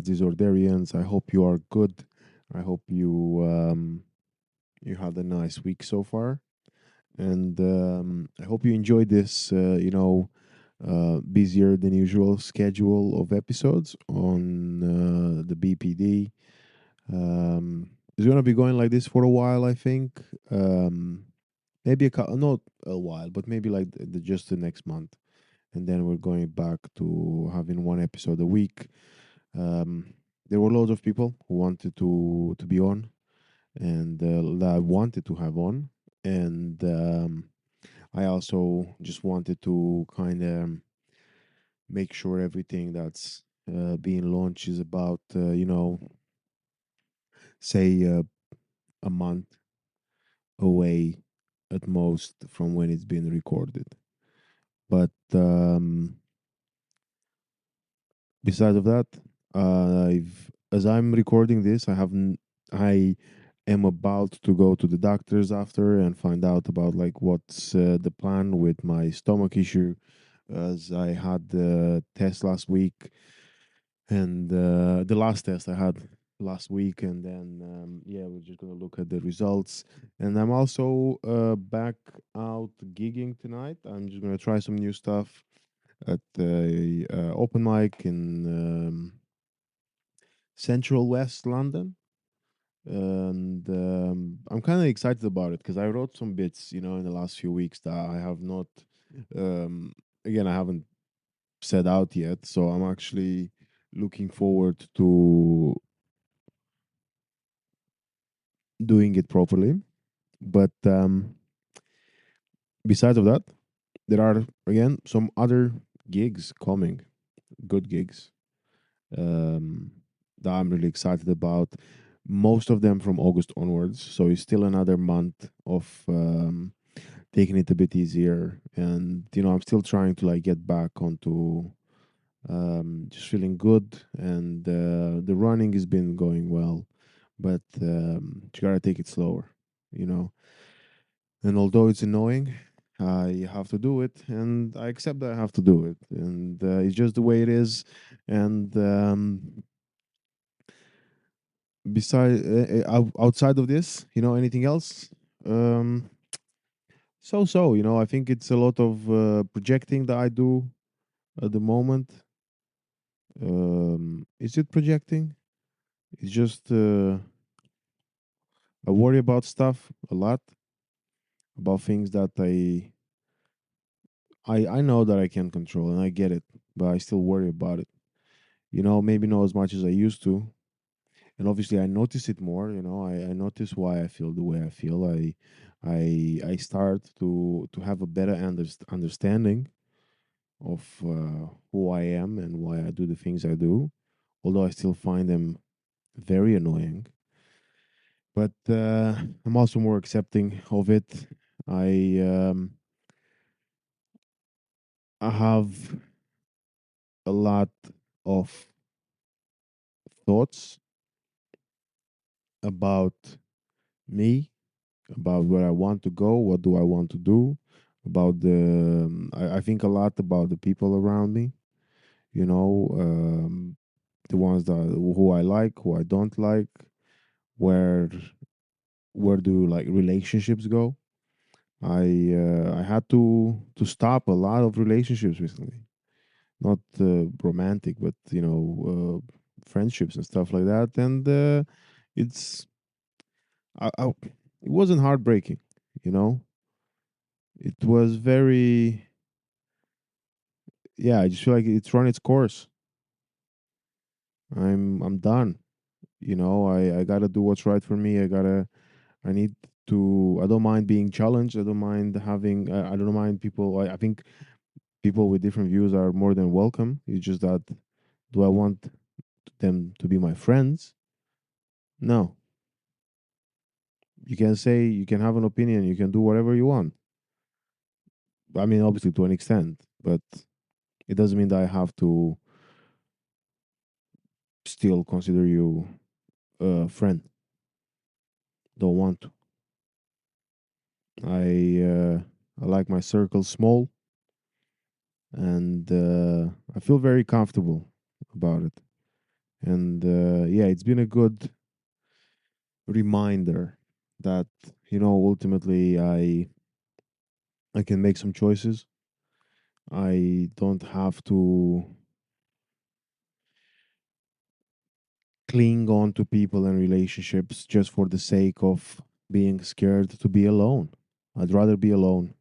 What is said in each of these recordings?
Disordarians. I hope you are good. I hope you had a nice week so far, and I hope you enjoyed this. Busier than usual schedule of episodes on the BPD. It's gonna be going like this for a while, I think. Maybe not a while, but maybe like just the next month, and then we're going back to having one episode a week. Um, there were loads of people who wanted to be on, and that I wanted to have on, and I also just wanted to kind of make sure everything that's being launched is about say a month away at most from when it's been recorded. But besides of that, as I'm recording this, I am about to go to the doctors after and find out about like what's the plan with my stomach issue, as I had the test last week, and the last test I had last week, and then yeah, we're just gonna look at the results. And I'm also back out gigging tonight. I'm just gonna try some new stuff at the open mic in Central West London, and I'm kind of excited about it because I wrote some bits, in the last few weeks that I have not, um, again, I haven't set out yet. So I'm actually looking forward to doing it properly. But besides of that, there are again some other gigs coming, good gigs, um, that I'm really excited about. Most of them from August onwards, so it's still another month of taking it a bit easier, and I'm still trying to like get back onto just feeling good, and the running has been going well, but you gotta take it slower, you know. And although it's annoying, I have to do it, and I accept that I have to do it, and it's just the way it is. And beside outside of this, anything else? Um, so, I think it's a lot of projecting that I do at the moment. Is it projecting? It's just I worry about stuff a lot, about things that I know that I can control, and I get it, but I still worry about it. Maybe not as much as I used to. And obviously I notice it more, I notice why I feel the way I feel. I start to have a better understanding of who I am and why I do the things I do, although I still find them very annoying. But I'm also more accepting of it. I um i have a lot of thoughts about me, about where I want to go, what do I want to do, about I think a lot about the people around me, the ones that who I like, who I don't like, where where do like relationships go. I had to stop a lot of relationships recently, not romantic, but friendships and stuff like that, and it's it wasn't heartbreaking, you know. It was very, yeah. I just feel like it's run its course. I'm done. I gotta do what's right for me. I need to. I don't mind being challenged. I don't mind having. I don't mind people. I think people with different views are more than welcome. It's just that, do I want them to be my friends? No. You can say, you can have an opinion. You can do whatever you want. I mean, obviously to an extent, but it doesn't mean that I have to still consider you a friend. Don't want to. I like my circle small, and I feel very comfortable about it. And yeah, it's been a good reminder that ultimately I can make some choices. I don't have to cling on to people and relationships just for the sake of being scared to be alone. I'd rather be alone,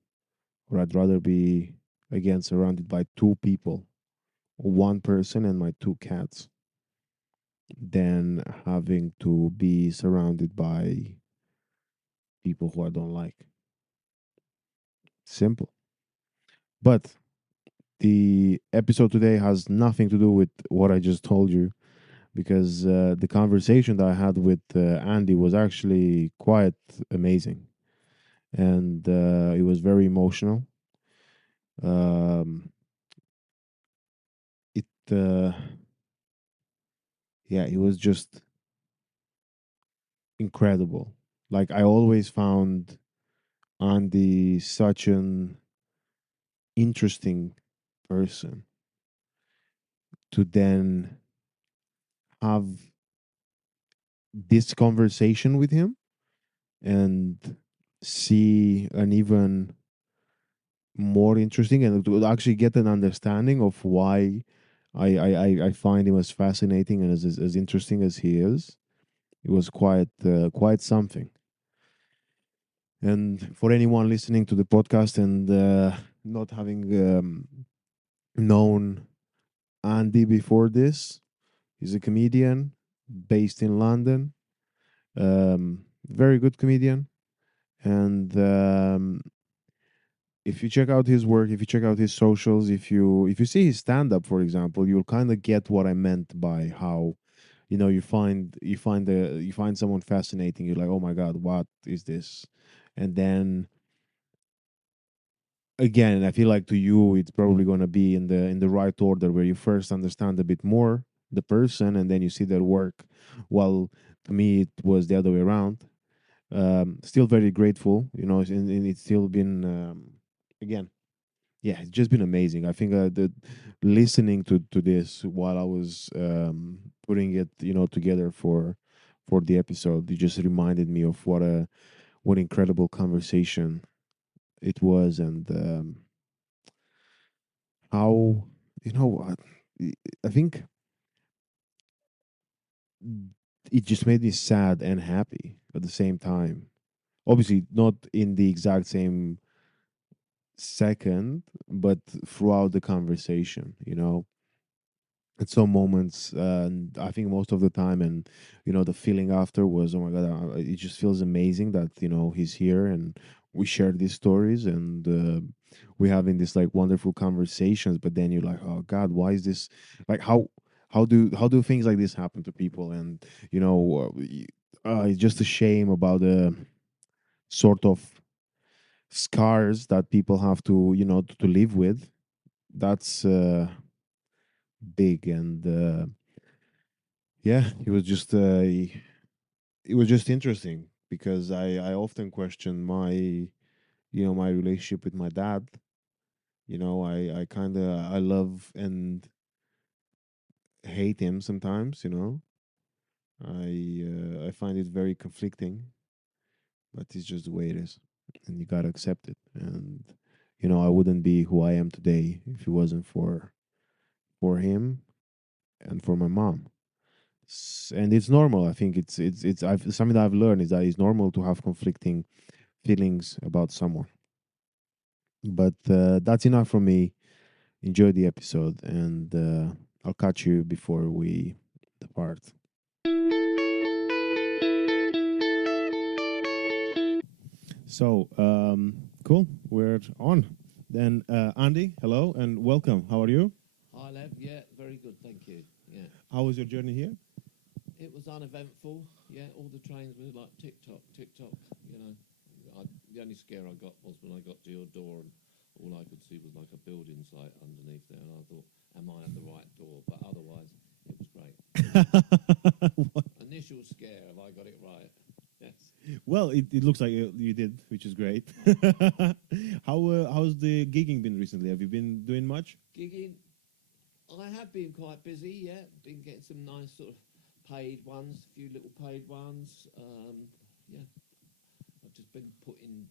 or I'd rather be, again, surrounded by two people, one person and my two cats, than having to be surrounded by people who I don't like. Simple. But the episode today has nothing to do with what I just told you, because the conversation that I had with Andy was actually quite amazing, and it was very emotional. Um, it Yeah, it was just incredible. Like, I always found Andy such an interesting person to then have this conversation with him and see an even more interesting, and to actually get an understanding of why I find him as fascinating and as interesting as he is. It was quite something. And for anyone listening to the podcast and not having known Andy before this, he's a comedian based in London. Very good comedian. And if you check out his work, if you check out his socials, if you see his stand up, for example, you'll kind of get what I meant by how you find someone fascinating. You're like, oh my god, what is this? And then again, I feel like to you it's probably going to be in the right order, where you first understand a bit more the person and then you see their work. While to me it was the other way around. Still very grateful, and it's still been again, yeah, it's just been amazing. I think that listening to this while I was putting it together for the episode, it just reminded me of what incredible conversation it was. And how you know what I think it just made me sad and happy at the same time. Obviously not in the exact same second, but throughout the conversation, at some moments, and I think most of the time, and the feeling after was, oh my god, it just feels amazing that he's here and we share these stories, and we're having this like wonderful conversations. But then you're like, oh god, why is this, like, how do things like this happen to people? And it's just a shame about the sort of scars that people have to to live with. That's big. And yeah, it was just interesting, because I often question my relationship with my dad. I kind of I love and hate him sometimes. I find it very conflicting, but it's just the way it is, and you gotta accept it. And I wouldn't be who I am today if it wasn't for him and for my mom. And it's normal. I think something that I've learned is that it's normal to have conflicting feelings about someone. But that's enough from me. Enjoy the episode, and I'll catch you before we depart. So, cool. We're on. Then, Andy, hello and welcome. How are you? Hi, Lev. Yeah, very good. Thank you. Yeah. How was your journey here? It was uneventful. Yeah, all the trains were like tick tock, tick tock. You know, the only scare I got was when I got to your door and all I could see was like a building site underneath there, and I thought, am I at the right door? But otherwise, it was great. Initial scare, have I got it right? Yes. Well, it looks like you did, which is great. How's the gigging been recently? Have you been doing much? Gigging. I have been quite busy. Yeah, been getting some nice sort of paid ones, a few little paid ones. Yeah, I've just been putting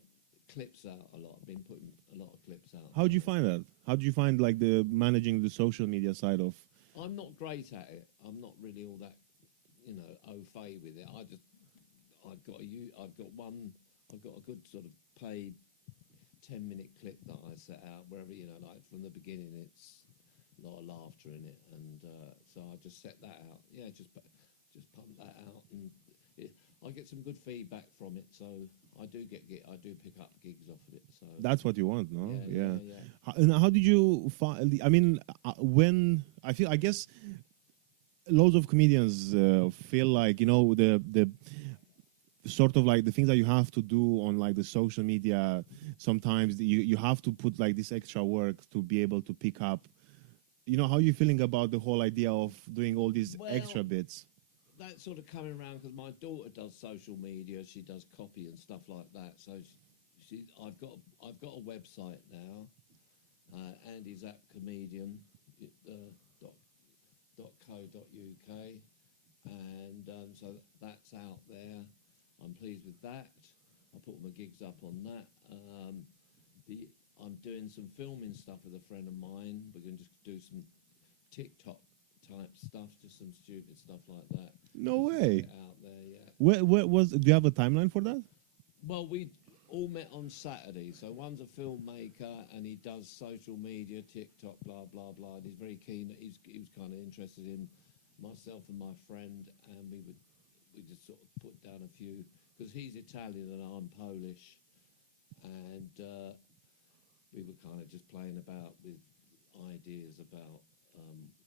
clips out a lot. I've been putting a lot of clips out. How do you find that? How do you find like the managing the social media side of? I'm not great at it. I'm not really all that, au fait with it. I've got one. I've got a good sort of paid 10-minute clip that I set out. Wherever like from the beginning, it's a lot of laughter in it, and so I just set that out. Yeah, just pump that out, and I get some good feedback from it. So I do pick up gigs off of it. So That's what you want, no? yeah. And how did you find? I mean, when I guess loads of comedians feel like the sort of like the things that you have to do on like the social media. Sometimes you have to put like this extra work to be able to pick up. How are you feeling about the whole idea of doing all these extra bits? That's sort of coming around because my daughter does social media. She does copy and stuff like that. So I've got a website now, Andy Zapp comedian .co.uk, and so that's out there. I'm pleased with that. I put my gigs up on that. I'm doing some filming stuff with a friend of mine. We're going to just do some TikTok type stuff, just some stupid stuff like that. No just way. Out there, yeah. Where was? Do you have a timeline for that? Well, we all met on Saturday. So one's a filmmaker and he does social media, TikTok, blah blah blah. And he's very keen. He was kind of interested in myself and my friend, and we just sort of put down a few because he's Italian and I'm Polish, and we were kind of just playing about with ideas about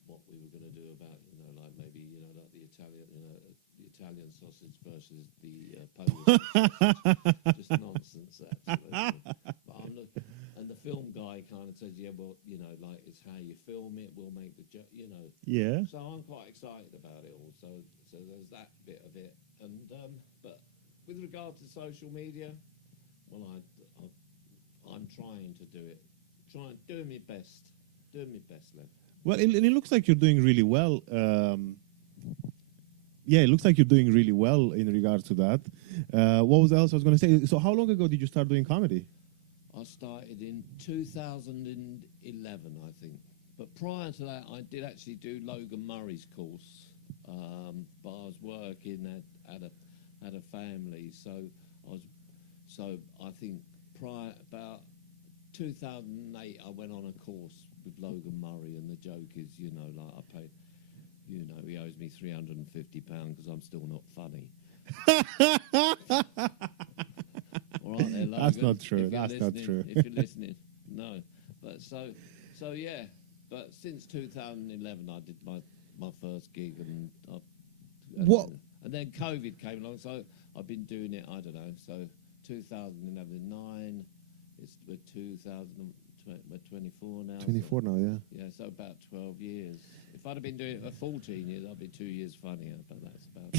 what we were going to do about like maybe like the Italian sausage versus the Polish sausage. Just nonsense actually. But I'm looking, and the film guy kind of says, yeah, well, like it's how you film it. We'll make the Yeah. So I'm quite excited about it all. So there's that bit of it, and but with regard to social media, well, I'm trying to do it, doing my best, Lev. Well, it looks like you're doing really well. Yeah, it looks like you're doing really well in regards to that. What was else I was going to say? So, how long ago did you start doing comedy? I started in 2011, I think. But prior to that, I did actually do Logan Murray's course. But I was working at a family, so I think about 2008, I went on a course with Logan Murray, and the joke is, like I paid, he owes me £350 because I'm still not funny. All right, there, Logan. That's not true. That's not true. If you're listening, no. But so yeah. But since 2011, I did my first gig, and What? And then COVID came along, so I've been doing it. I don't know. So 2011, 9. We're 2000. We're 24 now. 24 now, yeah. Yeah, so about 12 years. If I'd have been doing it for 14 years, I'd be 2 years funnier. But that's about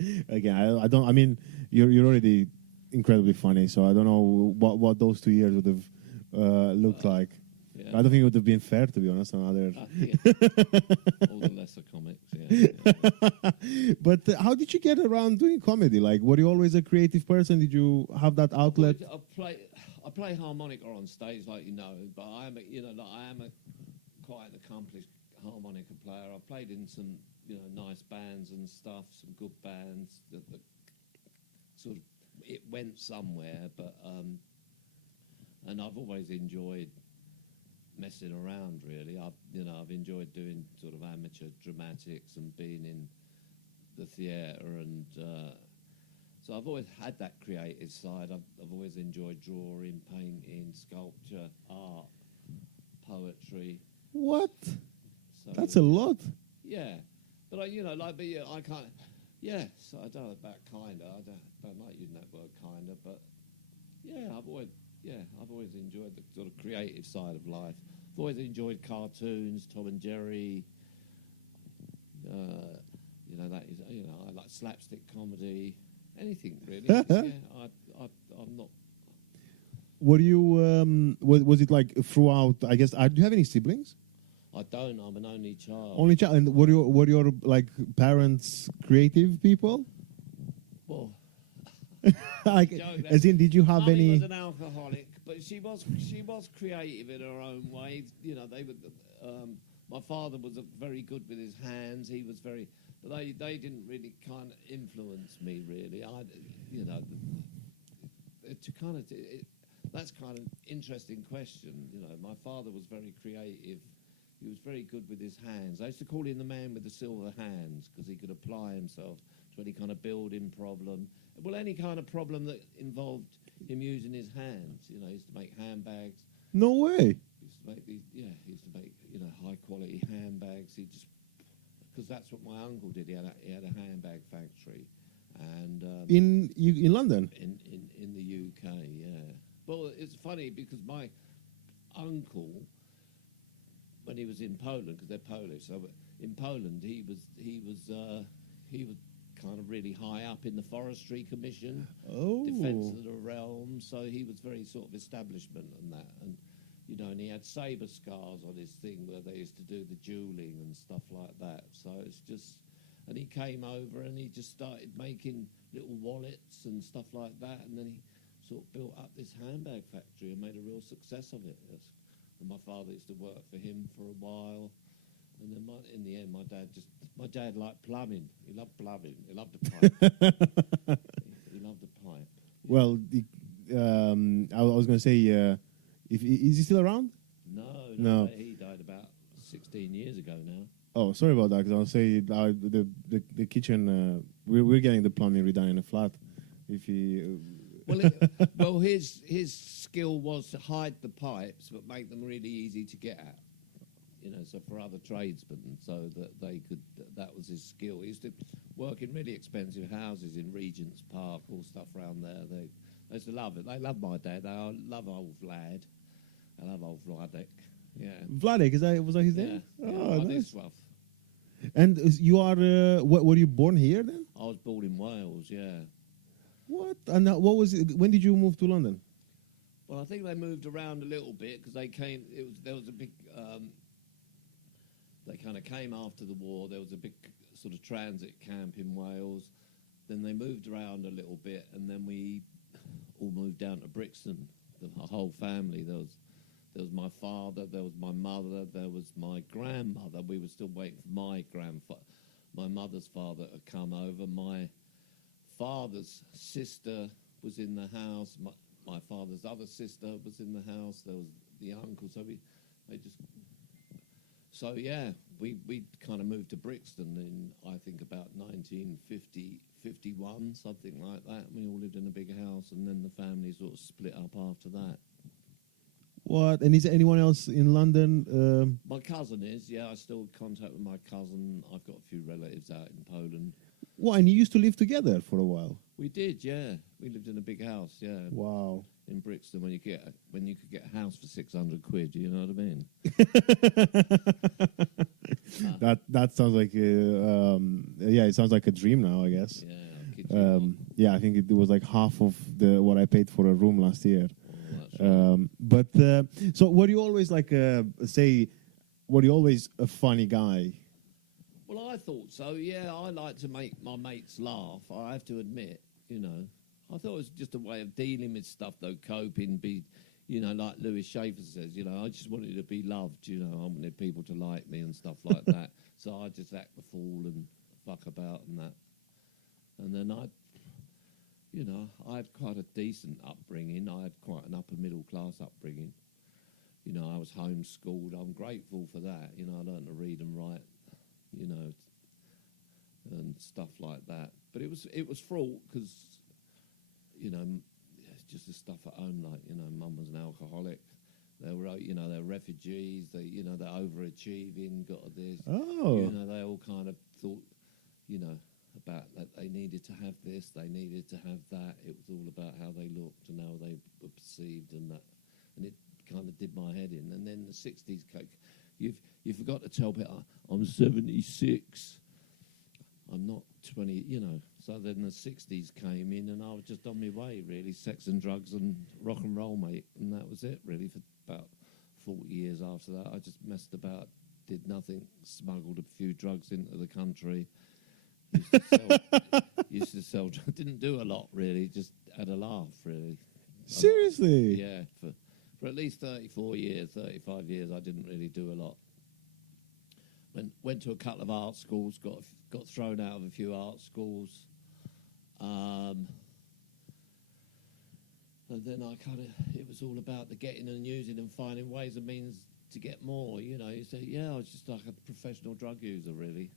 it. Again, I don't. I mean, you're already incredibly funny, so I don't know what those 2 years would have looked like. Yeah. I don't think it would have been fair, to be honest, on other. Yeah. All the lesser comics, yeah. But how did you get around doing comedy? Like, were you always a creative person? Did you have that outlet? I play harmonica on stage, like but I am, a quite an accomplished harmonica player. I played in some, nice bands and stuff, some good bands that sort of it went somewhere, but and I've always enjoyed messing around. Really, I've enjoyed doing sort of amateur dramatics and being in the theatre, and so I've always had that creative side. I've always enjoyed drawing, painting, sculpture, art, poetry. What? So, that's a lot. Yeah, but I can't. Yeah, so I don't know about kinda. I don't like using that word kinda, but yeah, I've always enjoyed the sort of creative side of life. I've always enjoyed cartoons, Tom and Jerry. That is, I like slapstick comedy, anything really. Yeah, I'm not. Were you? Was it like throughout? I guess. Do you have any siblings? I don't. I'm an only child. Only child. And were your like parents creative people? Well, Like, joke, as in, did you have Mummy any? was an alcoholic, but she was creative in her own way. You know, they were. My father was very good with his hands. He was very, but they didn't really kind of influence me really. You know, to kind of that's kind of interesting question. You know, my father was very creative. He was very good with his hands. I used to call him the man with the silver hands because he could apply himself to any kind of building problem. Well, any kind of problem that involved him using his hands. You know, he used to make handbags. No way. He used to make these, yeah, he used to make, you know, high quality handbags. He just, because that's what my uncle did. He had a handbag factory. And In London. in the UK, yeah. Well, it's funny because my uncle, when he was in Poland, because they're Polish, so in Poland he was kind of really high up in the Forestry Commission, Oh. Defence of the Realm. So he was very sort of establishment and that, and you know, and he had sabre scars on his thing where they used to do the duelling and stuff like that. So it's just, and he came over and he just started making little wallets and stuff like that, and then he sort of built up this handbag factory and made a real success of it. And my father used to work for him for a while, and then in the end, my dad liked plumbing. He loved plumbing. He loved the pipe. he loved the pipe. Well, I was going to say, if is he still around? No. He died about 16 years ago now. Oh, sorry about that. Because I'll say the kitchen. We're getting the plumbing redone in a flat. If he. Well, his skill was to hide the pipes, but make them really easy to get at. You know, so for other tradesmen, so that they could. That was his skill. He used to work in really expensive houses in Regent's Park, all stuff around there. They used to love it. They love my dad. They love old Vlad. I love old Vladek. Yeah. Vladek, was that his name? Yeah. Oh, nice. Rough. And you are, were you born here then? I was born in Wales, yeah. What? And what was it? When did you move to London? Well, I think they moved around a little bit because they came. There was a big. They kind of came after the war. There was a big sort of transit camp in Wales. Then they moved around a little bit, and then we all moved down to Brixton. The whole family. There was my father. There was my mother. There was my grandmother. We were still waiting for my grandfather. My mother's father had come over. My father's sister was in the house. My father's other sister was in the house. There was the uncle. So we kind of moved to Brixton in, I think, about 1950, 51, something like that. We all lived in a big house, and then the family sort of split up after that. What? And is there anyone else in London? My cousin is, I still contact with my cousin. I've got a few relatives out in Poland. What? And you used to live together for a while? We did, yeah. We lived in a big house, yeah. Wow. In Brixton, when you could get a house for 600 quid, you know what I mean? That sounds like it sounds like a dream now, I guess. Yeah, I think it was like half of what I paid for a room last year. Oh, that's right. So were you always like were you always a funny guy? Well, I thought so. Yeah, I like to make my mates laugh. I have to admit, you know. I thought it was just a way of dealing with stuff, though, coping, like Louis Schaefer says, I just wanted to be loved, I wanted people to like me and stuff like that. So I just act the fool and fuck about and that. And then I had quite a decent upbringing. I had quite an upper middle class upbringing. I was homeschooled. I'm grateful for that. I learned to read and write, and stuff like that. But it was fraught because, just the stuff at home, like, mum was an alcoholic. They were, they're refugees. They're overachieving, got this. Oh. They all kind of thought, about that they needed to have this, they needed to have that. It was all about how they looked and how they were perceived and that. And it kind of did my head in. And then the 60s came. You forgot to tell people, I'm 76. I'm not 20, So then the 60s came in and I was just on my way, really. Sex and drugs and rock and roll, mate. And that was it, really, for about 40 years after that. I just messed about, did nothing. Smuggled a few drugs into the country. Used to sell. Used to sell. Didn't do a lot really. Just had a laugh really. Seriously? Yeah, for at least 34 years, 35 years, I didn't really do a lot. Went to a couple of art schools. Got thrown out of a few art schools. And then it was all about the getting and using and finding ways and means to get more. You know, you say, yeah, I was just like a professional drug user, really.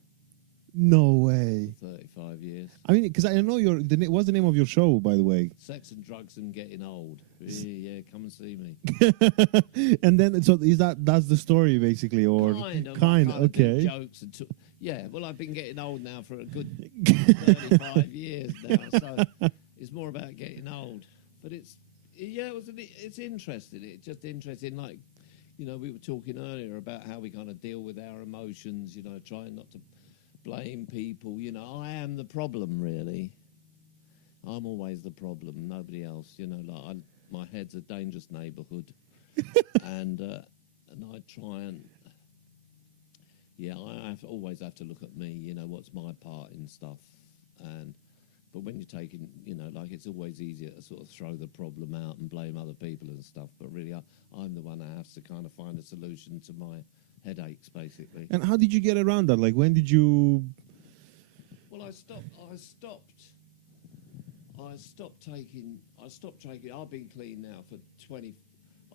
No way. 35 years. I mean, because I know what's the name of your show, by the way? Sex and Drugs and Getting Old. Yeah, come and see me. And then, so that's the story, basically, or kind of okay. do jokes and yeah. Well, I've been getting old now for a good 35 years now, so it's more about getting old. But it's interesting. It's just interesting, like, you know, we were talking earlier about how we kind of deal with our emotions. You know, trying not to blame people. You know, I am the problem, really. I'm always the problem, nobody else. You know, like my head's a dangerous neighbourhood, and I try and I always have to look at me. You know, what's my part in stuff, but when you're taking, you know, like, it's always easier to sort of throw the problem out and blame other people and stuff. But really, I'm the one that has to kind of find a solution to my headaches, basically. And how did you get around that? Like, when did you? Well, I stopped taking. I've been clean now for 20.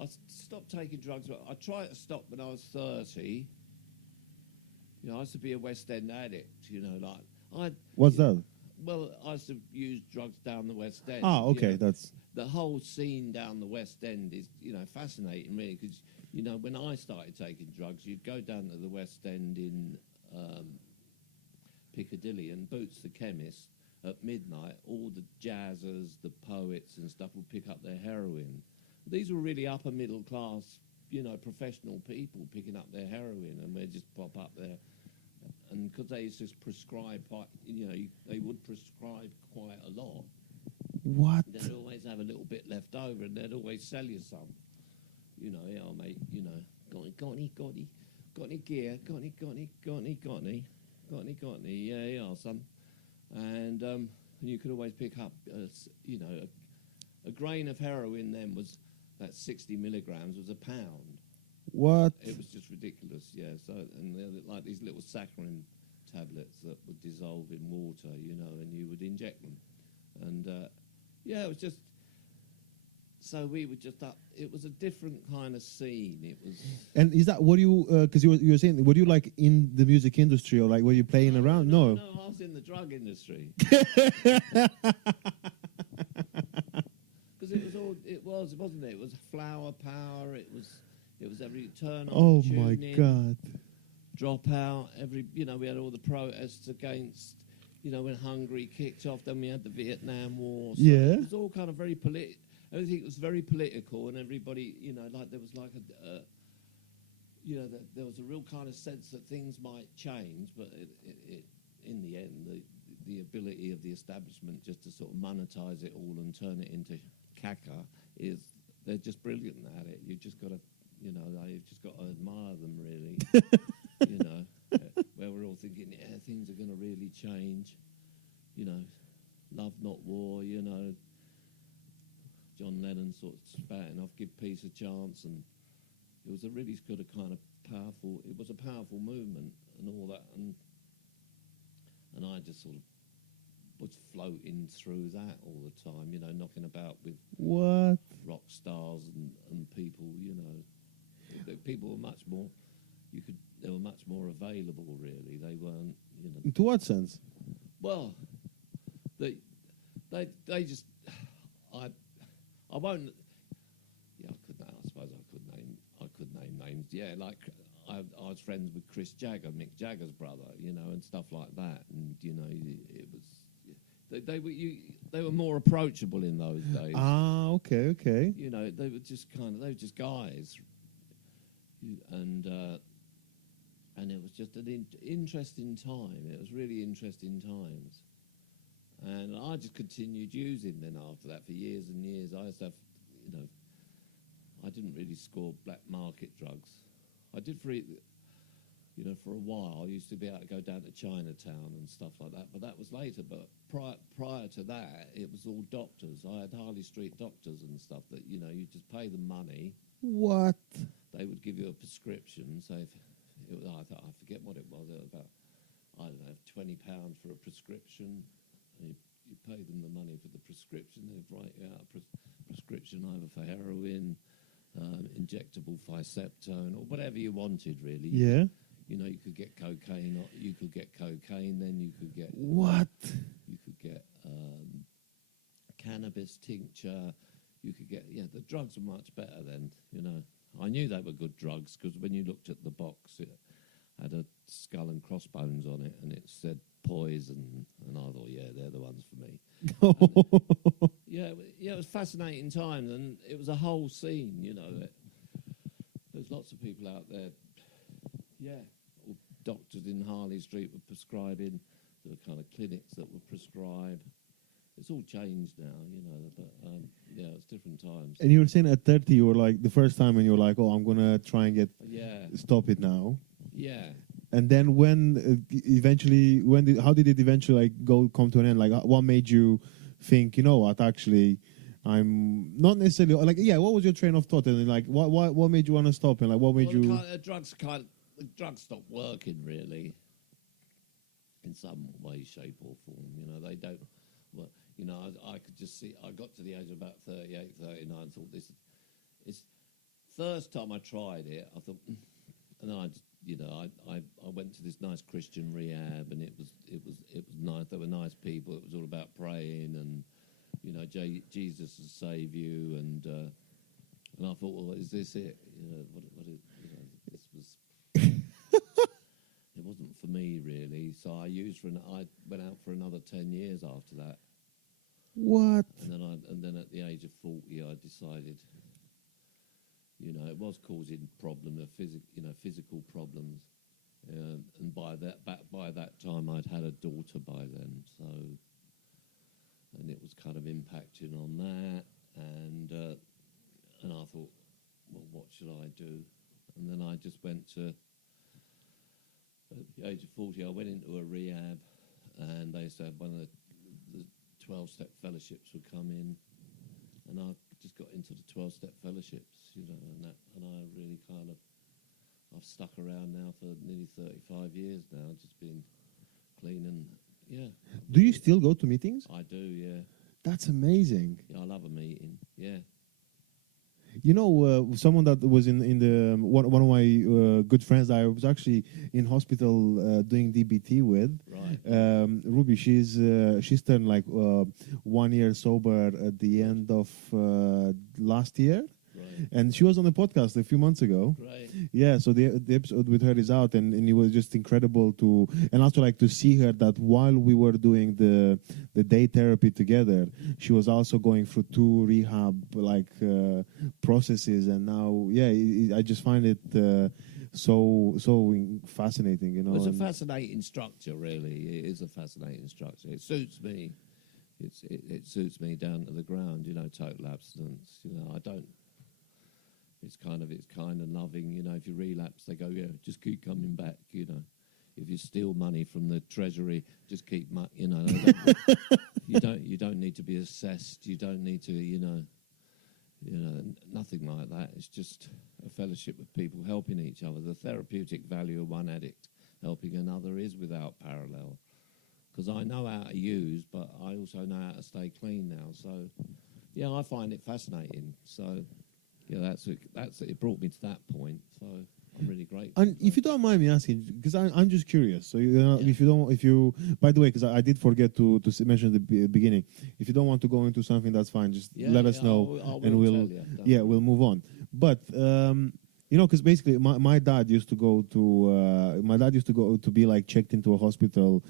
I stopped taking drugs. I tried to stop when I was 30. You know, I used to be a West End addict. You know, like What's that? Well, I used to use drugs down the West End. Ah, okay, you know. that's The whole scene down the West End is, you know, fascinating, really, because, you know, when I started taking drugs, you'd go down to the West End in Piccadilly, and Boots the chemist at midnight, all the jazzers, the poets and stuff would pick up their heroin. These were really upper middle class, you know, professional people picking up their heroin, and they'd just pop up there. And because they used to prescribe quite, you know, they would prescribe quite a lot. what? They'd always have a little bit left over, and they'd always sell you some. You know, yeah, mate, you know, got any gear, got any, yeah, son. And you could always pick up, you know, a grain of heroin then was, that 60 milligrams was £1. What? It was just ridiculous, yeah. So, and they're like these little saccharin tablets that would dissolve in water, you know, and you would inject them. And, yeah, it was just... So we were just up... It was a different kind of scene. It was... And is that what you... Because you were saying, were you, like, in the music industry, or, like, were you playing around? No. No, I was in the drug industry. Because wasn't it? It was flower power, it was every turn on, Oh, tune my in, God. drop out, you know, we had all the protests against, you know, when Hungary kicked off, then we had the Vietnam War. So Yeah. it was all kind of very everything was very political, and everybody, you know, like there was like you know, there was a real kind of sense that things might change, but it in the end, the ability of the establishment just to sort of monetize it all and turn it into caca they're just brilliant at it. You've just got to, you know, you've just got to admire them, really. You know, where we're all thinking, yeah, things are going to really change. You know, love not war. You know, John Lennon sort of spouting off, give peace a chance, and it was a really sort of kind of powerful. It was a powerful movement and all that, and I just sort of was floating through that all the time, you know, knocking about with What? rock stars and people, you know. People were much more, they were much more available, really. They weren't, you know. To what sense? Well, they just, I won't, yeah, I suppose I could name names. Yeah, like, I was friends with Chris Jagger, Mick Jagger's brother, you know, and stuff like that. And, you know, it was... They were more approachable in those days. Ah, okay. You know, they were just guys, and it was just an interesting time. It was really interesting times, and I just continued using then after that for years and years. I used to have, you know, I didn't really score black market drugs. I did for, you you know, for a while, I used to be able to go down to Chinatown and stuff like that. But that was later. But prior to that, it was all doctors. I had Harley Street doctors and stuff that, you know, you just pay them money. What? They would give you a prescription. So if it was, I forget what it was. It was about, I don't know, £20 for a prescription. And you pay them the money for the prescription. They'd write you out a prescription either for heroin, injectable Phyceptone, or whatever you wanted, really. Yeah. You know, you could get cocaine, or you could get cocaine, then you could get What? you could get cannabis tincture. You could get, yeah, the drugs were much better then. You know, I knew they were good drugs because when you looked at the box, it had a skull and crossbones on it, and it said poison, and I thought, yeah, they're the ones for me. Yeah, it was fascinating times, and it was a whole scene. You know, there's lots of people out there. Yeah, all doctors in Harley Street were prescribing. There were kind of clinics that would prescribe. It's all changed now, you know. But yeah, it's different times. And you were saying at 30, you were like the first time, and you were like, "Oh, I'm gonna try and get stop it now." Yeah. And then when eventually, how did it eventually like come to an end? Like, what made you think, you know what, actually, I'm not necessarily like, yeah. What was your train of thought, and like, what made you want to stop, and like, what made you? The drugs stopped working really. In some way, shape, or form, you know, they don't. Well, you know, I could just see. I got to the age of about 38, 39. Thought this is first time I tried it. I thought, and I just, you know, I went to this nice Christian rehab, and it was nice. There were nice people. It was all about praying, and you know, Jesus will save you, and I thought, well, is this it? You know, what is, you know, this was. It wasn't for me really, so I went out for another 10 years after that. What? And then at the age of 40, I decided, you know, it was causing physical problems, and by that time I'd had a daughter by then, so, and it was kind of impacting on that, and I thought, well, what should I do? And then I just went to. At the age of 40, I went into a rehab, and they said one of the 12-step fellowships would come in, and I just got into the 12-step fellowships, you know, and I really I've stuck around now for nearly 35 years now, just been clean and, yeah. Do you still go to meetings? I do, yeah. That's amazing. Yeah, I love a meeting, yeah. You know, someone that was in the one of my good friends that I was actually in hospital doing DBT with. Right. Ruby, she's turned like 1 year sober at the end of last year. Right. And she was on the podcast a few months ago. Right. Yeah, so the episode with her is out, and it was just incredible and also like to see her that while we were doing the day therapy together, she was also going through 2 rehab processes, and now I just find it so fascinating, you know. It's a fascinating structure, really. It is a fascinating structure. It suits me. It suits me down to the ground, you know. Total abstinence, you know. I don't. It's kind of loving, you know. If you relapse, they go, yeah, just keep coming back, you know. If you steal money from the treasury, just keep, you know. You don't need to be assessed. You don't need to, you know, nothing like that. It's just a fellowship of people helping each other. The therapeutic value of one addict helping another is without parallel. Because I know how to use, but I also know how to stay clean now. So, yeah, I find it fascinating. So. Yeah, that's it. It brought me to that point, so I'm really grateful. And if you don't mind me asking, because I'm just curious, so you know, by the way, because I did forget to mention at the beginning, if you don't want to go into something, that's fine. Just let us know, and we'll move on. But you know, because basically, my dad used to go to be like checked into a hospital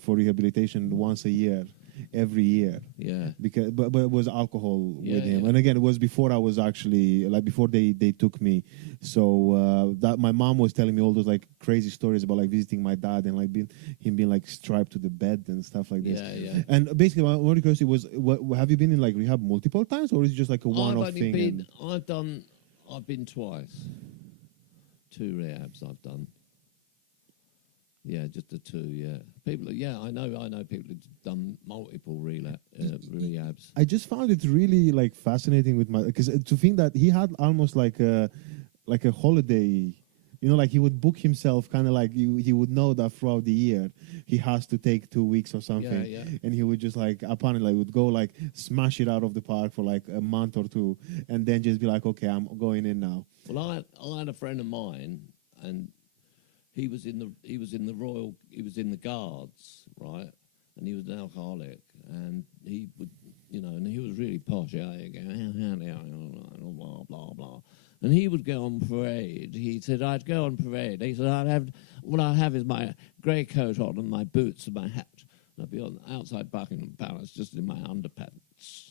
for rehabilitation once a year. Every year, because but it was alcohol with him, and again, it was before I was actually before they took me. So that my mom was telling me all those like crazy stories about like visiting my dad and like him being like strapped to the bed and stuff like this. And basically, my only question was, have you been in like rehab multiple times, or is it just like a one-off thing? I've been twice. 2 rehabs I've done. Yeah, just the two. Yeah, people. Yeah, I know people who've done multiple rehabs. I just found it really like fascinating with my because to think that he had almost like a holiday. You know, like he would book himself, kind of like he would know that throughout the year he has to take 2 weeks or Yeah, something, yeah. and he would just like apparently like, would go like smash it out of the park for like a month or two, and then just be like, okay, I'm going in now. Well, I had a friend of mine, and he was in the royal he was in the guards, right? And he was an alcoholic, and he would, and he was really posh. Yeah, blah blah blah. And he would go on parade. He said, I'd go on parade. He said, what I have is my grey coat on and my boots and my hat. And I'd be on outside Buckingham Palace just in my underpants.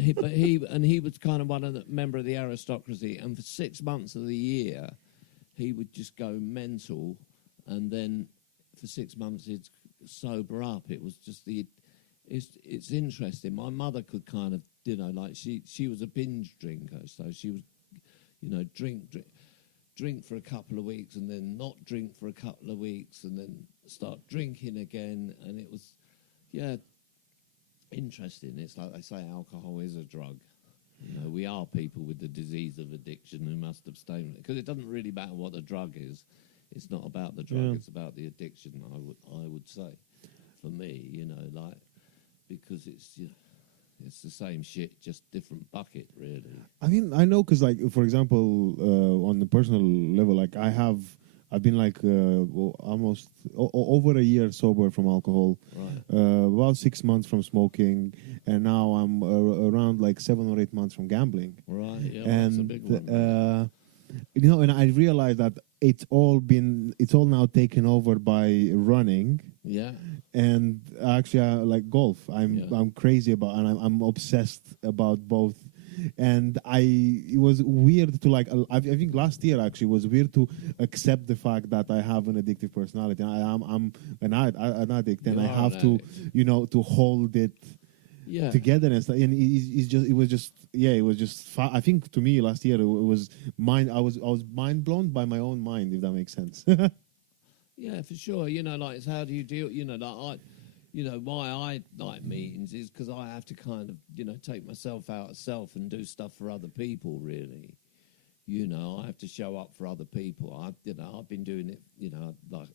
He was kind of one of the member of the aristocracy. And for 6 months of the year, he would just go mental. And then for 6 months, he'd sober up. It was just it's interesting. My mother could kind of, like she was a binge drinker, so she was, drink for a couple of weeks and then not drink for a couple of weeks and then start drinking again. And it was, yeah, interesting. It's like they say alcohol is a drug. We are people with the disease of addiction who must abstain from it. Because it doesn't really matter what the drug is. It's not about the drug, it's about the addiction, I would say. For me, like, because it's the same shit, just different bucket, really. I mean, I know because, like, for example, on the personal level, like, I've been like almost over a year sober from alcohol, Right. about 6 months from smoking, and now I'm around like 7 or 8 months from gambling. Right, yeah, that's a And big one. and I realized that it's all now taken over by running. Yeah. And actually, like golf. Yeah. I'm crazy about, and I'm obsessed about both. And it was weird to like. I think last year actually was weird to accept the fact that I have an addictive personality. I'm an addict, and You I are have an to, addict. to hold it Yeah. together and stuff. And it was just I think to me last year it was mind. I was mind blown by my own mind, if that makes sense. Yeah, for sure. Like, it's how do you deal? Why I like meetings is because I have to kind of, take myself out of self and do stuff for other people. Really, I have to show up for other people. I've been doing it. Like,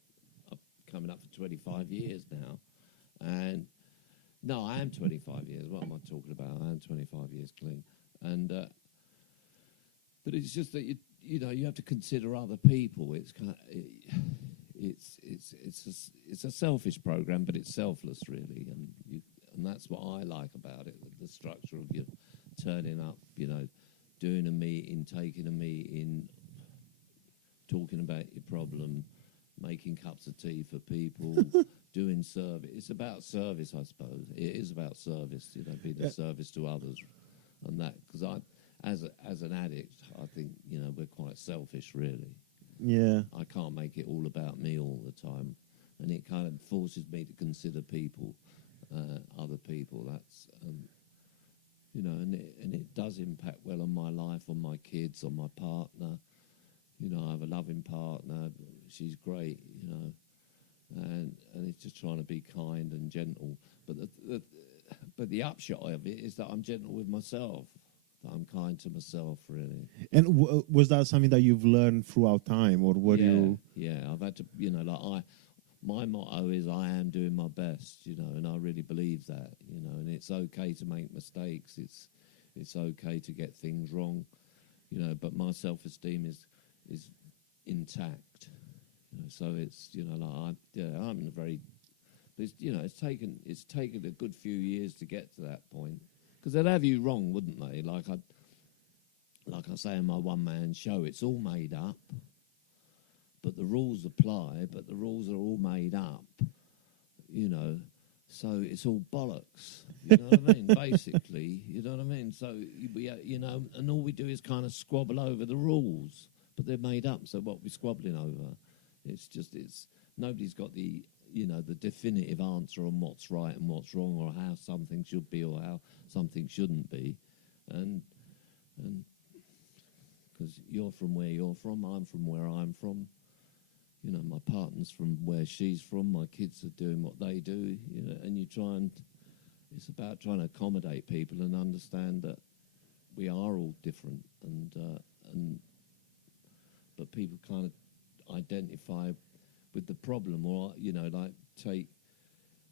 I'm coming up for 25 years now, and no, I am 25 years. What am I talking about? I am 25 years clean, and but it's just that you have to consider other people. It's kind of. It's a selfish program, but it's selfless, really, and that's what I like about it. The structure of you turning up, doing a meeting, taking a meeting, talking about your problem, making cups of tea for people, doing service. It's about service, I suppose. It is about service, being of service to others, and that because as an addict, I think we're quite selfish, really. Yeah. I can't make it all about me all the time, and it kind of forces me to consider people, other people. That's and it does impact well on my life, on my kids, on my partner. I have a loving partner. She's great, and it's just trying to be kind and gentle. But the upshot of it is that I'm gentle with myself. I'm kind to myself, really. And was that something that you've learned throughout time, or were you? Yeah, I've had to, my motto is I am doing my best, and I really believe that, and it's okay to make mistakes. It's okay to get things wrong, but my self-esteem is intact. So it's, I'm in a very, it's taken a good few years to get to that point. Because they'd have you wrong, wouldn't they? Like I say in my one-man show, it's all made up, but the rules apply, but the rules are all made up, so it's all bollocks, you know what I mean? Basically, you know what I mean? So, and all we do is kind of squabble over the rules, but they're made up, so what we're squabbling over, nobody's got the definitive answer on what's right and what's wrong, or how something should be or how something shouldn't be, and because you're from where you're from, I'm from where I'm from, you know, my partner's from where she's from, my kids are doing what they do, you know, and you try and it's about trying to accommodate people and understand that we are all different, and but people kind of identify with the problem, or you know, like take,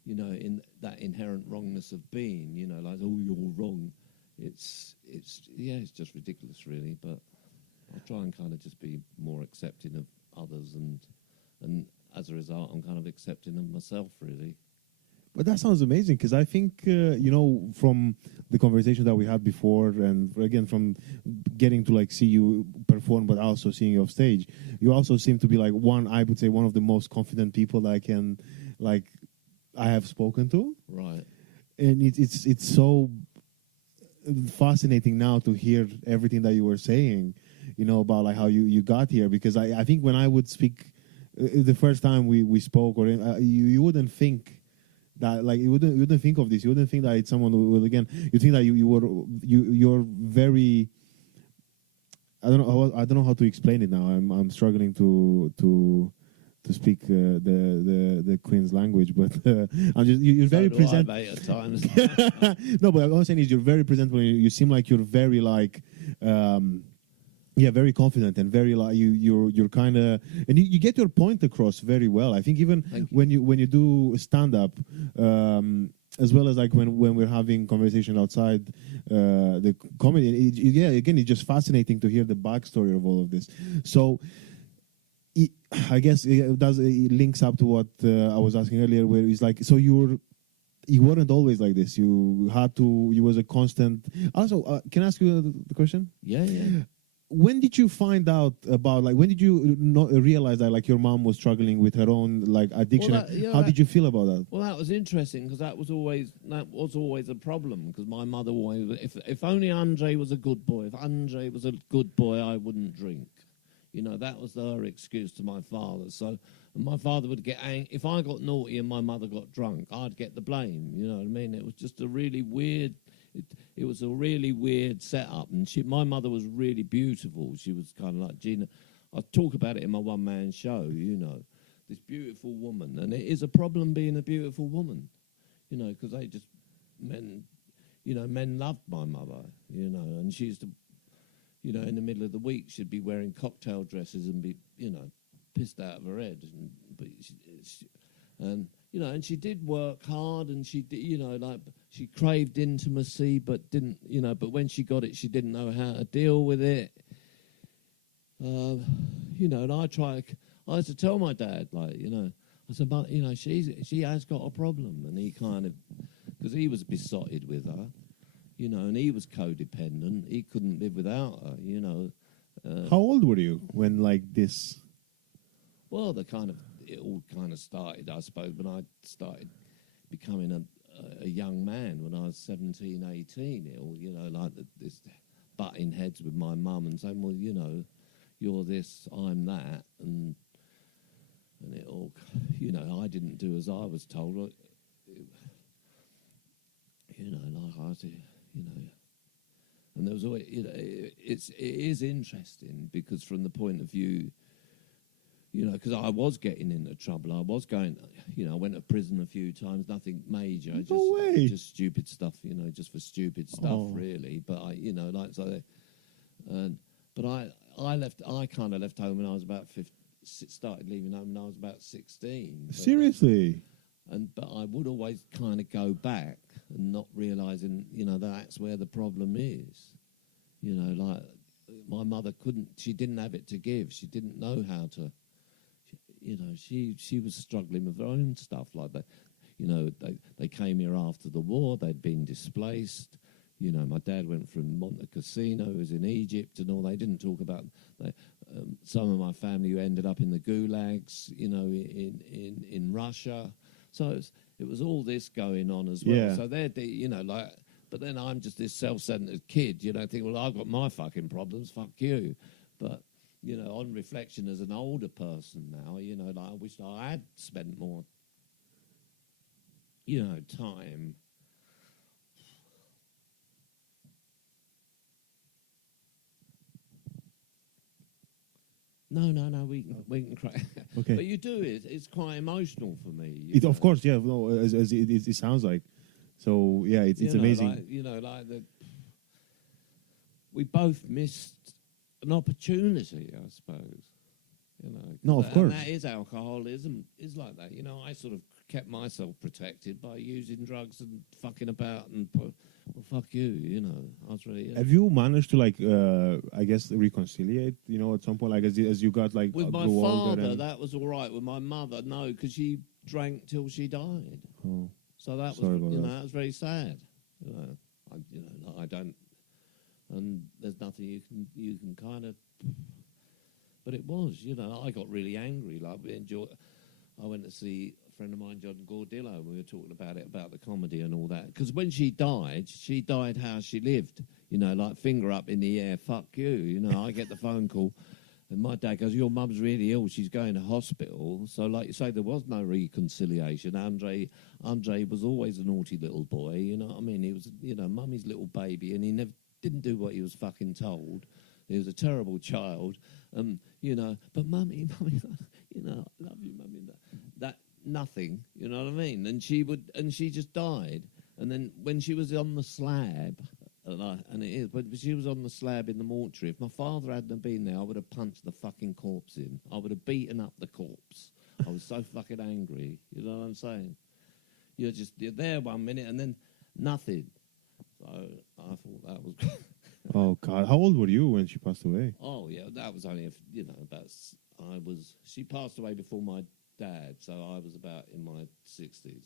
you know, in that inherent wrongness of being, you know, like, oh, you're wrong. It's yeah, it's just ridiculous, really. But I try and kind of just be more accepting of others, and as a result, I'm kind of accepting of myself, really. But that sounds amazing, because I think, you know, from the conversation that we had before, and again from getting to like see you perform, but also seeing you off stage, you also seem to be like I would say one of the most confident people that I have spoken to, Right. and it's so fascinating now to hear everything that you were saying, you know, about like how you got here, because I think when I would speak the first time we spoke, or you wouldn't think that, like, you wouldn't think of this. You wouldn't think that it's someone who will, again, you think that you're very, I don't know how to explain it now. I'm struggling to speak the Queen's language, but I'm just you're So very do I, present. mate, at times. No, but what I'm saying is you're very presentable. You seem like you're very like. Yeah, very confident, and very like you're kind of, and you get your point across very well. I think even when you do stand up, as well as like when we're having conversation outside the comedy, yeah, again, it's just fascinating to hear the backstory of all of this. So I guess it links up to what I was asking earlier, where it's like, so you weren't always like this. You was a constant. Also, can I ask you the question? Yeah, yeah. When did you find out about, like, when did you realize that, like, your mom was struggling with her own, like, addiction? How did you feel about that? Well, that was interesting, because that was always a problem, because my mother always, if only Andre was a good boy, if Andre was a good boy, I wouldn't drink. You know, that was her excuse to my father. So my father would get angry. If I got naughty and my mother got drunk, I'd get the blame. You know what I mean? It was just a really weird. It was a really weird setup, and my mother was really beautiful. She was kind of like Gina. I talk about it in my one-man show, you know, this beautiful woman. And it is a problem being a beautiful woman, you know, because men loved my mother, you know, and she used to, you know, in the middle of the week, she'd be wearing cocktail dresses and be, you know, pissed out of her head. And you know, and she did work hard, and she did, you know, like, she craved intimacy, but didn't, you know, but when she got it, she didn't know how to deal with it. You know, and I used to tell my dad, like, you know, I said, but, you know, she has got a problem, and he kind of, because he was besotted with her, you know, and he was codependent. He couldn't live without her, you know. How old were you when, like, this? Well, it all kind of started, I suppose, when I started becoming a young man, when I was 17, 18. It all, you know, like this butting heads with my mum and saying, well, you know, you're this, I'm that, and it all, you know, I didn't do as I was told. You know, like I did, you know. And there was always, you know, it is interesting, because from the point of view, you know, because I was getting into trouble. I was going, you know, I went to prison a few times, nothing major. No way. Just stupid stuff, you know, just for stupid stuff, really. But I, you know, like, so, but I kind of left home when I was about 15, started leaving home when I was about 16. Seriously? But I would always kind of go back, and not realising, you know, that's where the problem is. You know, like, my mother she didn't have it to give. She didn't know how to, you know, she was struggling with her own stuff, like that. You know, they came here after the war. They'd been displaced. You know, my dad went from Monte Cassino, who was in Egypt, and all. They didn't talk about some of my family who ended up in the gulags, you know, in Russia. So it was all this going on as well. Yeah. So they're, you know, like, but then I'm just this self-centered kid, you know, thinking, well, I've got my fucking problems, fuck you. But, you know, on reflection as an older person now, you know, like, I wish I had spent more, you know, time. No. We can crack. Okay. But you do it. It's quite emotional for me. It of course, yeah. No, as it sounds like. So yeah, it's amazing. Like the we both missed an opportunity, I suppose. No, of course. And that is alcoholism. Is like that. I sort of kept myself protected by using drugs and fucking about and well, fuck you. I was really. Have you managed to I guess reconciliate? At some point, like as you got like With my grew older father, and... that was all right. With my mother, no, because she drank till she died. Oh, So that sorry was, about that. that was very sad. I don't, and there's nothing you can kind of. But it was, I got really angry. Like I went to see a friend of mine, John Gordillo, and we were talking about the comedy and all that. Because when she died how she lived. Like finger up in the air, fuck you. I get the phone call. And my dad goes, your mum's really ill. She's going to hospital. So, like you say, there was no reconciliation. Andre was always a naughty little boy. You know what I mean? He was, mummy's little baby, and he never didn't do what he was fucking told. He was a terrible child. But mummy, I love you, mummy. That nothing. You know what I mean? And she just died. And then when she was on the slab. And it is, but she was on the slab in the mortuary. If my father hadn't been there, I would have punched the fucking corpse in. I would have beaten up the corpse. I was so fucking angry. You know what I'm saying? You're there 1 minute and then nothing. So I thought that was. Oh God, how old were you when she passed away? Oh yeah, that was only She passed away before my dad, so I was about in my 60s.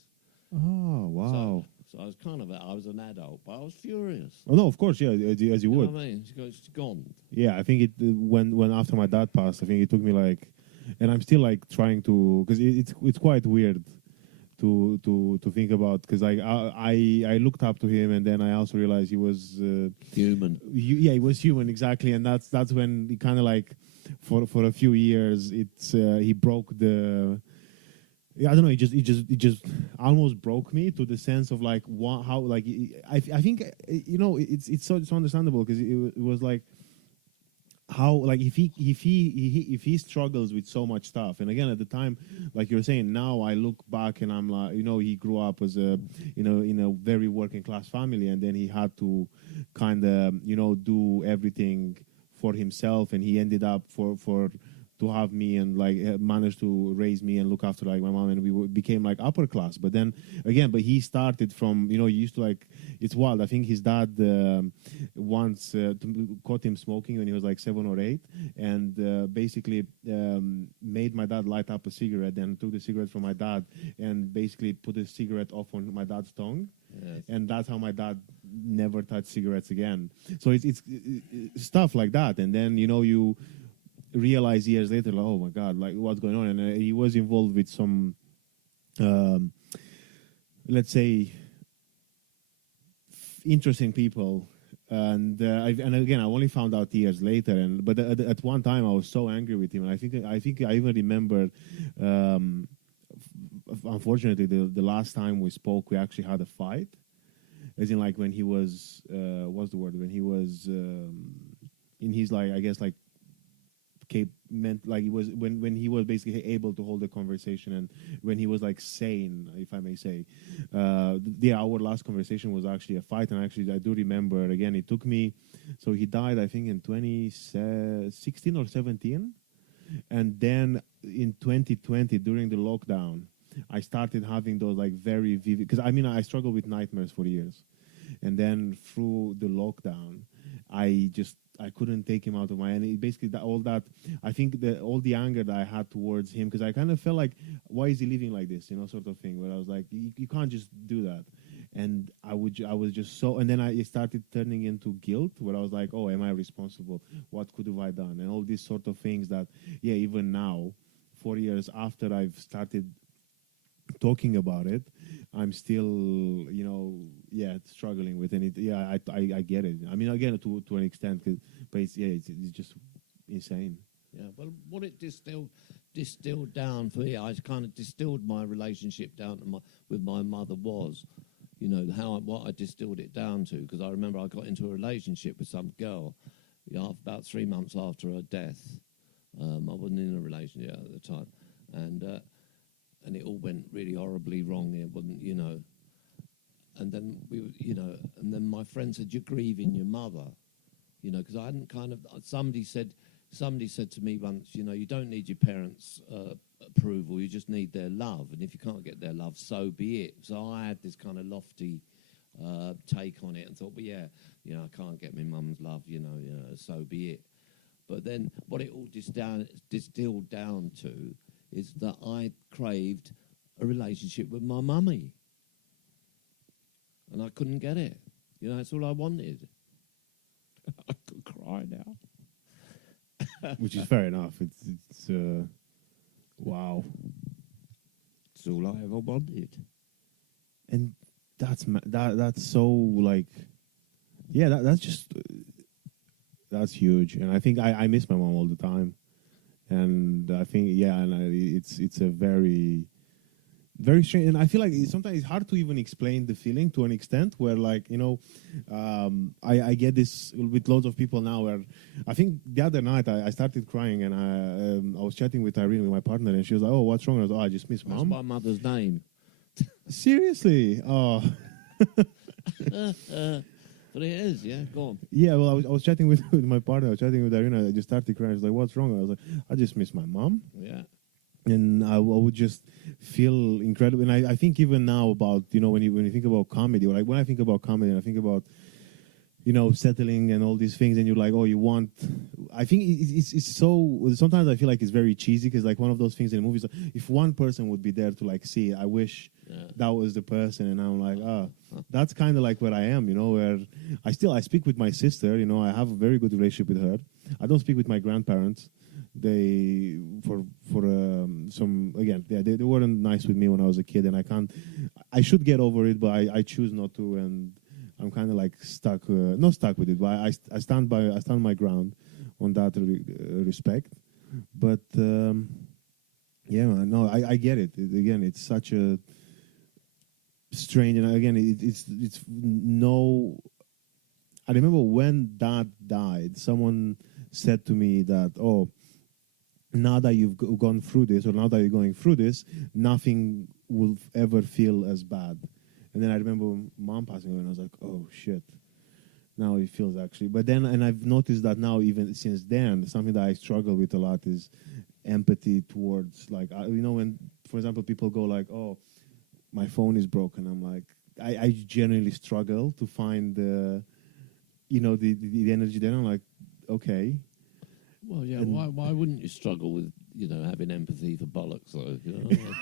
Oh wow. So I was I was an adult, but I was furious. Oh no, of course, yeah, as you You would. know what I mean? She's gone. Yeah, I think it when after my dad passed, I think it took me and I'm still trying to, because it's quite weird to think about, because I looked up to him, and then I also realized he was Human. He was human, exactly, and that's when he kind of for a few years he broke the. Yeah, I don't know. It just almost broke me, to the sense of how I think it's so understandable, because it was how if he struggles with so much stuff, and again at the time, like you're saying, now I look back and I'm like, he grew up as in a very working class family, and then he had to kind of do everything for himself, and he ended up for to have me, and managed to raise me and look after my mom, and we became upper class. But then again, he started from he used to it's wild. I think his dad once caught him smoking when he was 7 or 8, and basically made my dad light up a cigarette, and took the cigarette from my dad, and basically put the cigarette off on my dad's tongue. Yes. And that's how my dad never touched cigarettes again. So it's stuff like that, and then you realize years later, oh my God, what's going on? And he was involved with some, let's say, interesting people. And again, I only found out years later. But at one time, I was so angry with him. And I think I even remember, unfortunately, the last time we spoke, we actually had a fight. As in, when he was, what's the word? When he was in his I guess meant he was when he was basically able to hold a conversation, and when he was sane, if I may say. Our last conversation was actually a fight, and actually I do remember, again, it took me, so he died I think in 2016 or 17, and then in 2020 during the lockdown I started having those very vivid, because I struggled with nightmares for years, and then through the lockdown I couldn't take him out of my, and basically all that, I think all the anger that I had towards him, because I kind of felt why is he living like this, sort of thing, where I was you can't just do that. And I was just so, and then I started turning into guilt, where I was oh, am I responsible? What could have I done? And all these sort of things that, yeah, even now, 4 years after I've started talking about it, I'm still, struggling with it. Yeah, I get it. Again, to an extent, but it's just insane. Yeah, well, what it distilled down for me, I kind of distilled my relationship down to with my mother was, what I distilled it down to, because I remember I got into a relationship with some girl, about 3 months after her death, I wasn't in a relationship at the time, and it all went really horribly wrong. It wasn't, and then and then my friend said, "You're grieving your mother," because I hadn't kind of. Somebody said to me once, you don't need your parents' approval, you just need their love, and if you can't get their love, so be it. So I had this kind of lofty take on it, and thought, well, yeah, I can't get my mum's love, so be it. But then what it all distilled down to is that I craved a relationship with my mummy, and I couldn't get it. That's all I wanted. I could cry now. Which is fair enough. It's wow, It's all I ever wanted. and that's so like, yeah, that's just that's huge. And I think I miss my mom all the time, and I think it's a very very strange, and I feel like sometimes it's hard to even explain the feeling to an extent where, like, I get this with loads of people now, where I think the other night I started crying, and I was chatting with Irene, with my partner, and she was like, "Oh, what's wrong?" And I was like, "Oh, I just miss That's mom." my mother's name. Seriously? Oh. But it is, yeah. Go on. Yeah, well, I was chatting with my partner, I was chatting with Irene, I just started crying. I was like, "What's wrong?" I was like, "I just miss my mom." Yeah. And I would just feel incredible. And I think even now about, when you think about comedy, or like when I think about comedy, and I think about, settling and all these things, and you're like, oh, you want. I think it's so. Sometimes I feel like it's very cheesy, because like one of those things in movies, if one person would be there to like see it, I wish that was the person. And I'm like, that's kind of like where I am, where I speak with my sister. I have a very good relationship with her. I don't speak with my grandparents. They for some, again, they weren't nice with me when I was a kid, and I should get over it, but I choose not to, and I'm kind of like stuck, not stuck with it, but I stand my ground on that respect. But yeah, man, no, I get it. Again, it's such a strange, and again, it's no. I remember when Dad died, someone said to me that, oh, now that you've gone through this, or now that you're going through this, nothing will ever feel as bad. And then I remember Mom passing away, and I was like, oh shit, now it feels actually. But then, and I've noticed that now, even since then, something that I struggle with a lot is empathy towards, like, when, for example, people go like, oh, my phone is broken. I'm like, I generally struggle to find the energy there. I'm like, okay. Well, yeah. And Why wouldn't you struggle with having empathy for bollocks though? You know what I mean?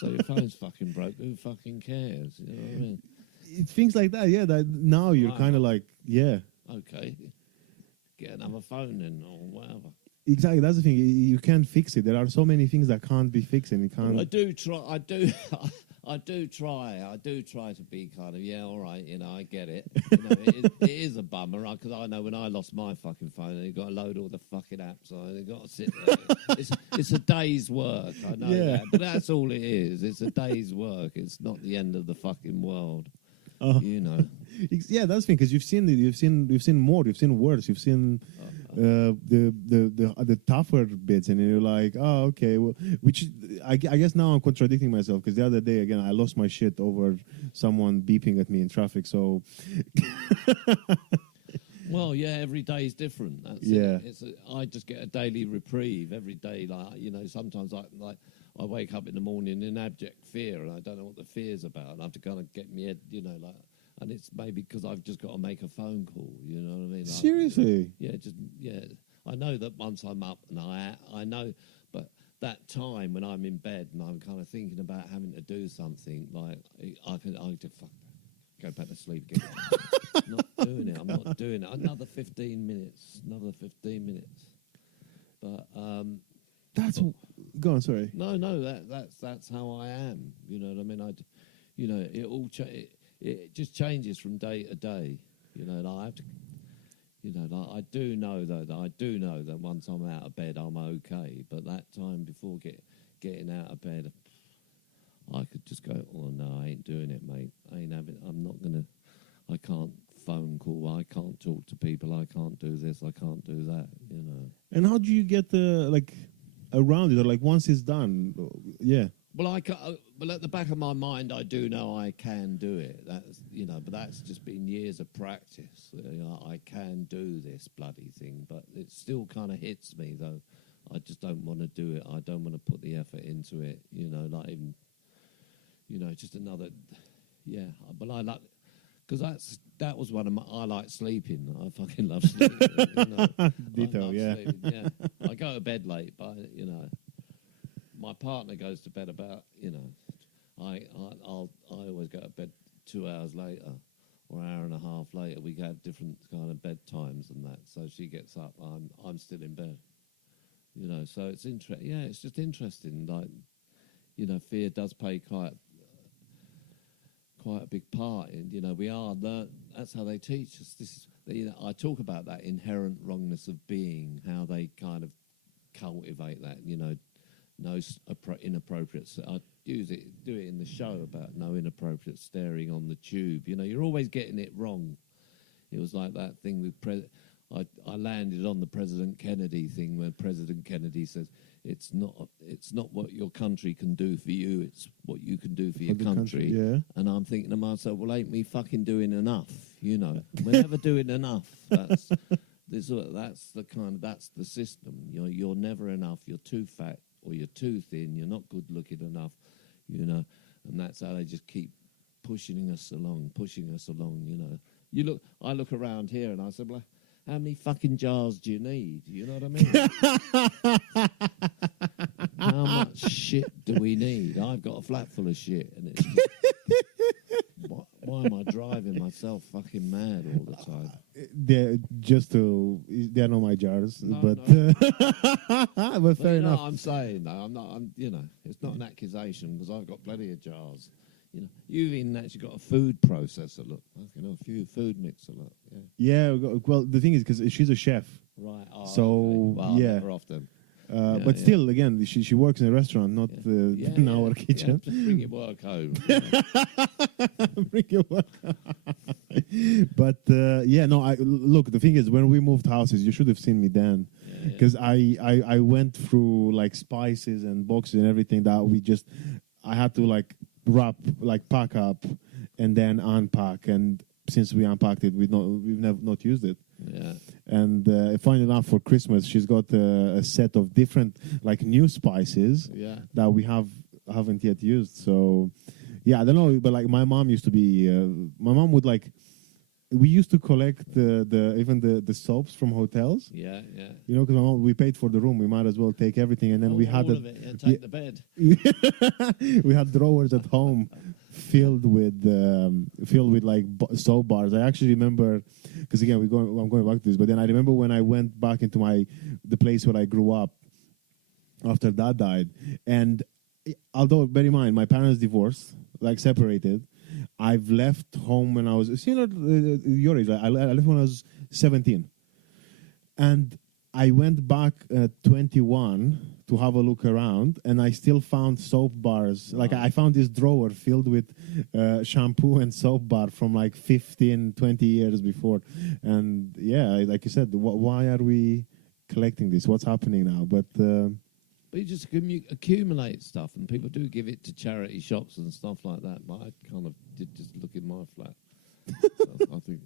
So your phone's fucking broke. Who fucking cares? You know what I mean? it's things like that, yeah. That now you're Right, kind of like, yeah, okay, get another phone then or whatever. exactly. That's the thing. You can't fix it. There are so many things that can't be fixed, and you Well, can't. I do try. I do. I do try. I do try to be kind of, yeah, all right. I get it. It is a bummer, right? Because I know when I lost my fucking phone, you got to load all the fucking apps on. You got to sit there. It's a day's work. I know Yeah. that, but that's all it is. It's a day's work. It's not the end of the fucking world. Oh. You know. Yeah, that's the thing, because you've seen more, you've seen worse, you've seen the tougher bits, and you're like, oh, okay, well, which I guess now I'm contradicting myself, because the other day again I lost my shit over someone beeping at me in traffic. So Well, yeah, every day is different. That's yeah. it. I just get a daily reprieve every day. Like, sometimes I wake up in the morning in abject fear, and I don't know what the fear's about. And I have to kind of get my head, and it's maybe because I've just got to make a phone call. You know what I mean? Like, Seriously? yeah. I know that once I'm up, and I know, but that time when I'm in bed and I'm kind of thinking about having to do something, like I just fuck, go back to sleep again. Not doing it. I'm not doing it. Another 15 minutes. Another 15 minutes. But That's go on. Sorry. no. That's how I am. You know what I mean? It all it just changes from day to day. And I have to. I do know though that I do know that once I'm out of bed, I'm okay. But that time before getting out of bed, I could just go, oh no, I ain't doing it, mate. I ain't having. I'm not gonna. I can't phone call. I can't talk to people. I can't do this. I can't do that. You know. And how do you get like around it, or like once it's done? Yeah. Well, well, at the back of my mind, I do know I can do it. That's but that's just been years of practice. I can do this bloody thing, but it still kind of hits me though. I just don't want to do it. I don't want to put the effort into it. Not even. Just another. Yeah, but I like because that was one of my. I like sleeping. I fucking love sleeping. Ditto. I love Yeah. sleeping, yeah. I go to bed late, but my partner goes to bed about I always go to bed 2 hours later or an hour and a half later. We have different kind of bedtimes and that. So she gets up, I'm still in bed. So it's it's just interesting. Like fear does play quite a big part in that's how they teach us. This is I talk about that inherent wrongness of being, how they kind of cultivate that. No inappropriate. I do it in the show about no inappropriate staring on the tube. You're always getting it wrong. It was like that thing with I landed on the President Kennedy thing where President Kennedy says it's not what your country can do for you, it's what you can do for your country. Yeah. And I'm thinking to myself, well, ain't me fucking doing enough? We're never doing enough. That's the system. You're never enough. You're too fat or you're too thin. You're not good looking enough. And that's how they just keep pushing us along. I look around here and I said, well, how many fucking jars do you need? You know what I mean? How much shit do we need? I've got a flat full of shit, and it's why am I driving myself fucking mad all the time? They're not my jars, No, but no. but fair enough. I'm saying though, I'm not. It's not an accusation because I've got plenty of jars. You've even actually got a food processor. Look, a few food mixer. Look, yeah. Well, the thing is, because she's a chef, right? Oh, so okay. Well, yeah. never often. But still, again, she works in a restaurant, not in our kitchen. Just bring your work home. Bring your work. But look. The thing is, when we moved houses, you should have seen me then, because I went through like spices and boxes and everything that I had to like pack up and then unpack, and since we unpacked it, we've never not used it. Yeah. And funny enough, for Christmas, she's got a set of different like new spices that we haven't yet used. So I don't know, but like my mom used to be, my mom would like. We used to collect the soaps from hotels. Yeah. Because we paid for the room, we might as well take everything, and then we had all of it and take the bed. We had drawers at home filled with like soap bars. I actually remember, because again I'm going back to this, but then I remember when I went back into the place where I grew up after Dad died, and although bear in mind my parents divorced, like separated. I've left home when I was your age. I left when I was 17, and I went back at 21 to have a look around, and I still found soap bars. Like I found this drawer filled with shampoo and soap bar from like 15, 20 years before. And like you said, why are we collecting this? What's happening now? But you just accumulate stuff, and people do give it to charity shops and stuff like that. But I kind of did just look in my flat. So I think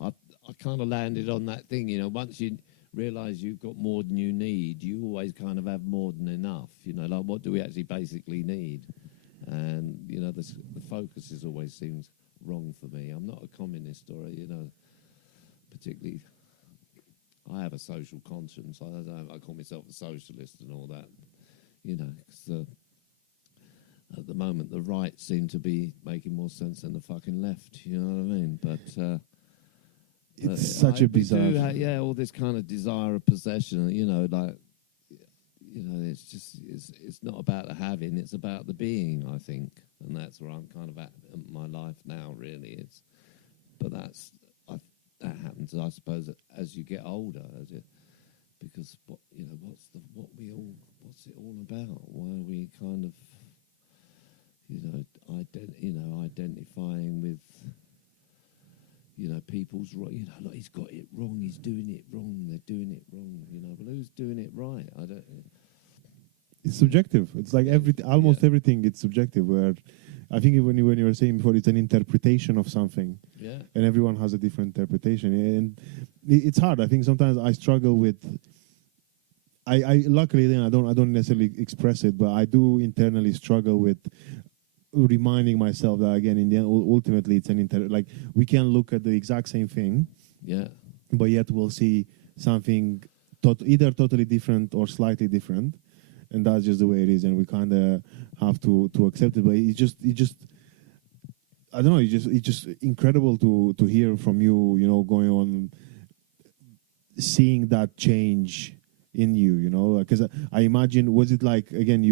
I kind of landed on that thing. Once you realise you've got more than you need, you always kind of have more than enough. Like what do we actually basically need? And the focus always seems wrong for me. I'm not a communist or particularly. I have a social conscience. I call myself a socialist and all that, 'cause at the moment the right seem to be making more sense than the fucking left. You know what I mean? But it's such a bizarre. All this kind of desire of possession. It's just it's not about the having. It's about the being. I think, and that's where I'm kind of at in my life now. Really, that happens, I suppose, as you get older, because what's it all about? Why are we kind of, identifying with, people's right. Like he's got it wrong. He's doing it wrong. They're doing it wrong. But who's doing it right? I don't. It's subjective. It's like almost Yeah. everything. It's subjective. Where I think when you were saying before, it's an interpretation of something, Yeah. and everyone has a different interpretation, and it's hard. I think sometimes I struggle with. I luckily then I don't necessarily express it, but I do internally struggle with reminding myself that again in the end, ultimately it's like we can look at the exact same thing, Yeah. but yet we'll see something either totally different or slightly different, and that's just the way it is, and we kind of have to accept it. But it just I don't know. It's just incredible to hear from you. Going on, seeing that change in you. Because I imagine, was it like again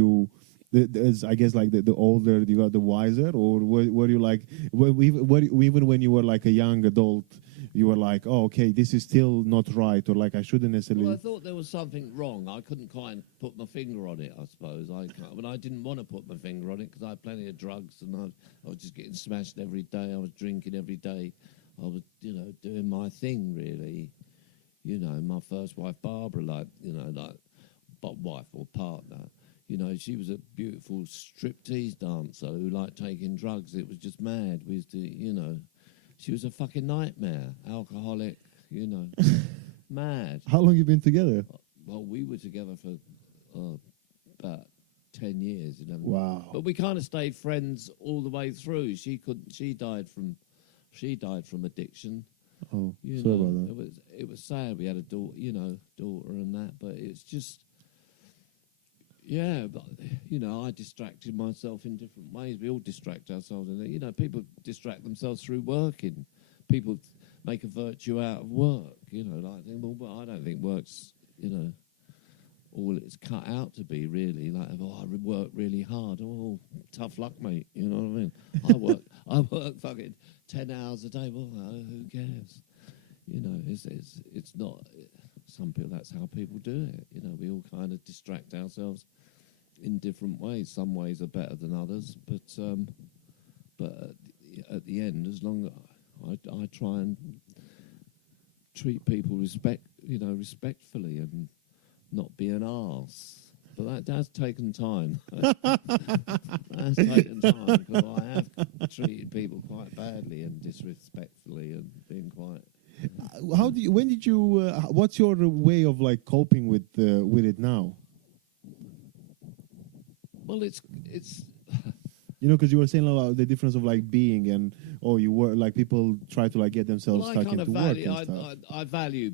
I guess like the older you got, the wiser, or were you like even when you were like a young adult, you were like, oh, okay, this is still not right, or like I shouldn't necessarily. Well, I thought there was something wrong. I couldn't quite put my finger on it, I suppose. I didn't want to put my finger on it because I had plenty of drugs and I was just getting smashed every day. I was drinking every day. I was, doing my thing, really. My first wife, Barbara, but wife or partner, she was a beautiful striptease dancer who liked taking drugs. It was just mad. We used to, she was a fucking nightmare, alcoholic, mad. How long you been together? Well, we were together for about 10 years, 11. Wow. But we kind of stayed friends all the way through. She died from addiction. Oh, sorry about that. It was sad. We had a daughter and that, but it's just, yeah. But I distracted myself in different ways. We all distract ourselves, and people distract themselves through working. People make a virtue out of work. Well, I don't think work's all it's cut out to be, really. Like, I work really hard. Oh, tough luck, mate. You know what I mean? I work fucking 10 hours a day. Well, who cares? It's not. Some people, that's how people do it. We all kind of distract ourselves in different ways. Some ways are better than others, but at the end, as long as I try and treat people respectfully and not be an arse. But that's taken time. That's taken time because I have treated people quite badly and disrespectfully and been quite. What's your way of like coping with it now? Well, it's because you were saying about the difference of like being and you work like people try to like get themselves stuck into work and stuff. I value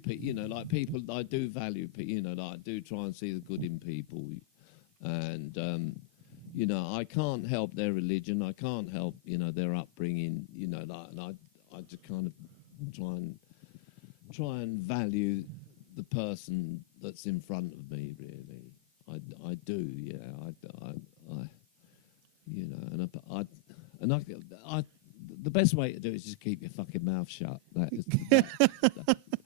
like people. I do value like I do try and see the good in people, and I can't help their religion. I can't help their upbringing. Like, and I just kind of try and value the person that's in front of me. Really, I do. Yeah, the best way to do it is just keep your fucking mouth shut.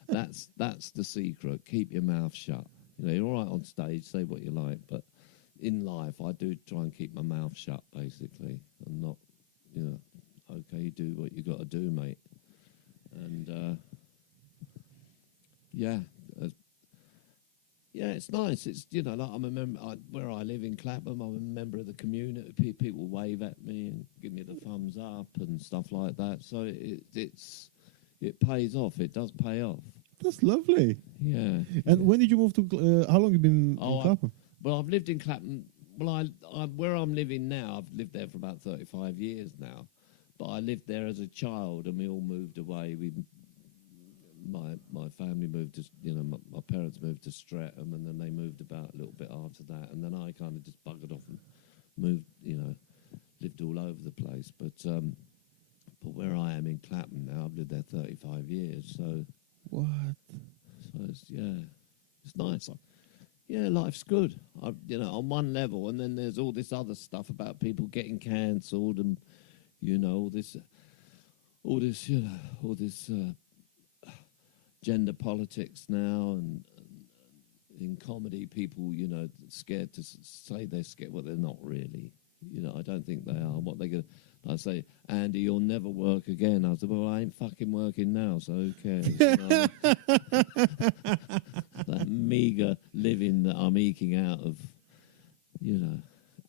That's the secret. Keep your mouth shut. You're all right on stage, say what you like, but in life, I do try and keep my mouth shut, basically, and not, okay, do what you got to do, mate. And yeah. Yeah, it's nice. It's like I'm a member where I live in Clapham. I'm a member of the community. People wave at me and give me the thumbs up and stuff like that. So it pays off. It does pay off. That's lovely. Yeah. And when did you move to? How long have you been in Clapham? Well, I've lived in Clapham. Well, I where I'm living now, I've lived there for about 35 years now. But I lived there as a child, and we all moved away. My family moved to, my parents moved to Streatham, and then they moved about a little bit after that, and then I kind of just buggered off and moved, lived all over the place. But where I am in Clapham now, I've lived there 35 years, so what? So it's nice. Yeah, life's good. On one level, and then there's all this other stuff about people getting cancelled, and all this gender politics now, and in comedy, people, scared to say they're scared. Well, they're not really. I don't think they are. What I say, Andy, you'll never work again. I said, well, I ain't fucking working now, so who cares? You know? That meagre living that I'm eking out of,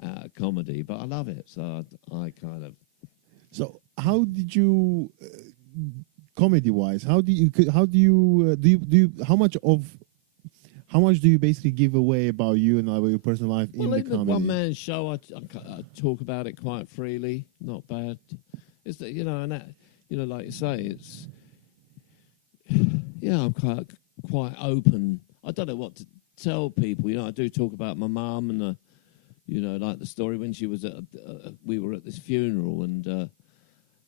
out of comedy. But I love it, so I kind of. So how did you, comedy wise, how do you how much do you basically give away about you and about your personal life in the comedy? One man show, I talk about it quite freely. Not bad. It's that, and that, like you say, it's I'm quite open. I don't know what to tell people. I do talk about my mum and like the story when she was we were at this funeral and.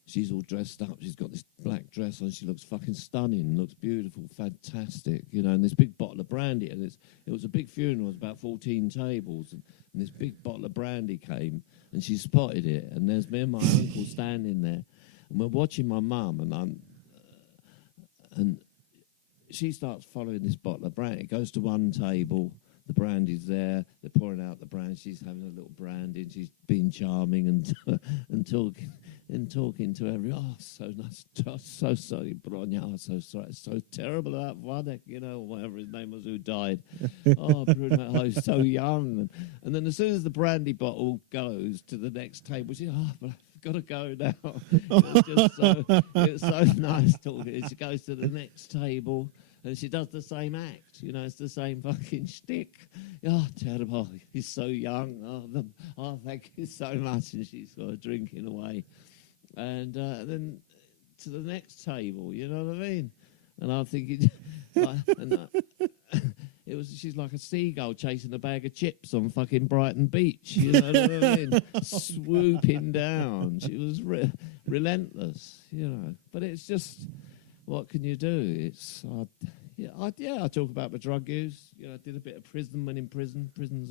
She's all dressed up. She's got this black dress on. She looks fucking stunning. Looks beautiful, fantastic. And this big bottle of brandy. And it was a big funeral. It was about 14 tables. And this big bottle of brandy came, and she spotted it. And there's me and my uncle standing there, and we're watching my mum. And she starts following this bottle of brandy. It goes to one table. The brandy's there. They're pouring out the brandy. She's having a little brandy, and she's being charming and talking to everyone. Oh, so nice. So sorry, Bronya. Oh, so sorry. It's so terrible that Wadek, whatever his name was, who died. Oh, Bruno, I was so young. And then as soon as the brandy bottle goes to the next table, she's but I've got to go now. It's so nice talking. She goes to the next table. And she does the same act, it's the same fucking shtick. Oh, terrible! He's so young. Oh, thank you so much. And she's sort of drinking away, and then to the next table. You know what I mean? And I'm thinking, she's like a seagull chasing a bag of chips on fucking Brighton Beach. You know what I mean? Swooping down. She was relentless. But it's just. What can you do? It's I talk about my drug use. I did a bit of prison when in prison. Prison's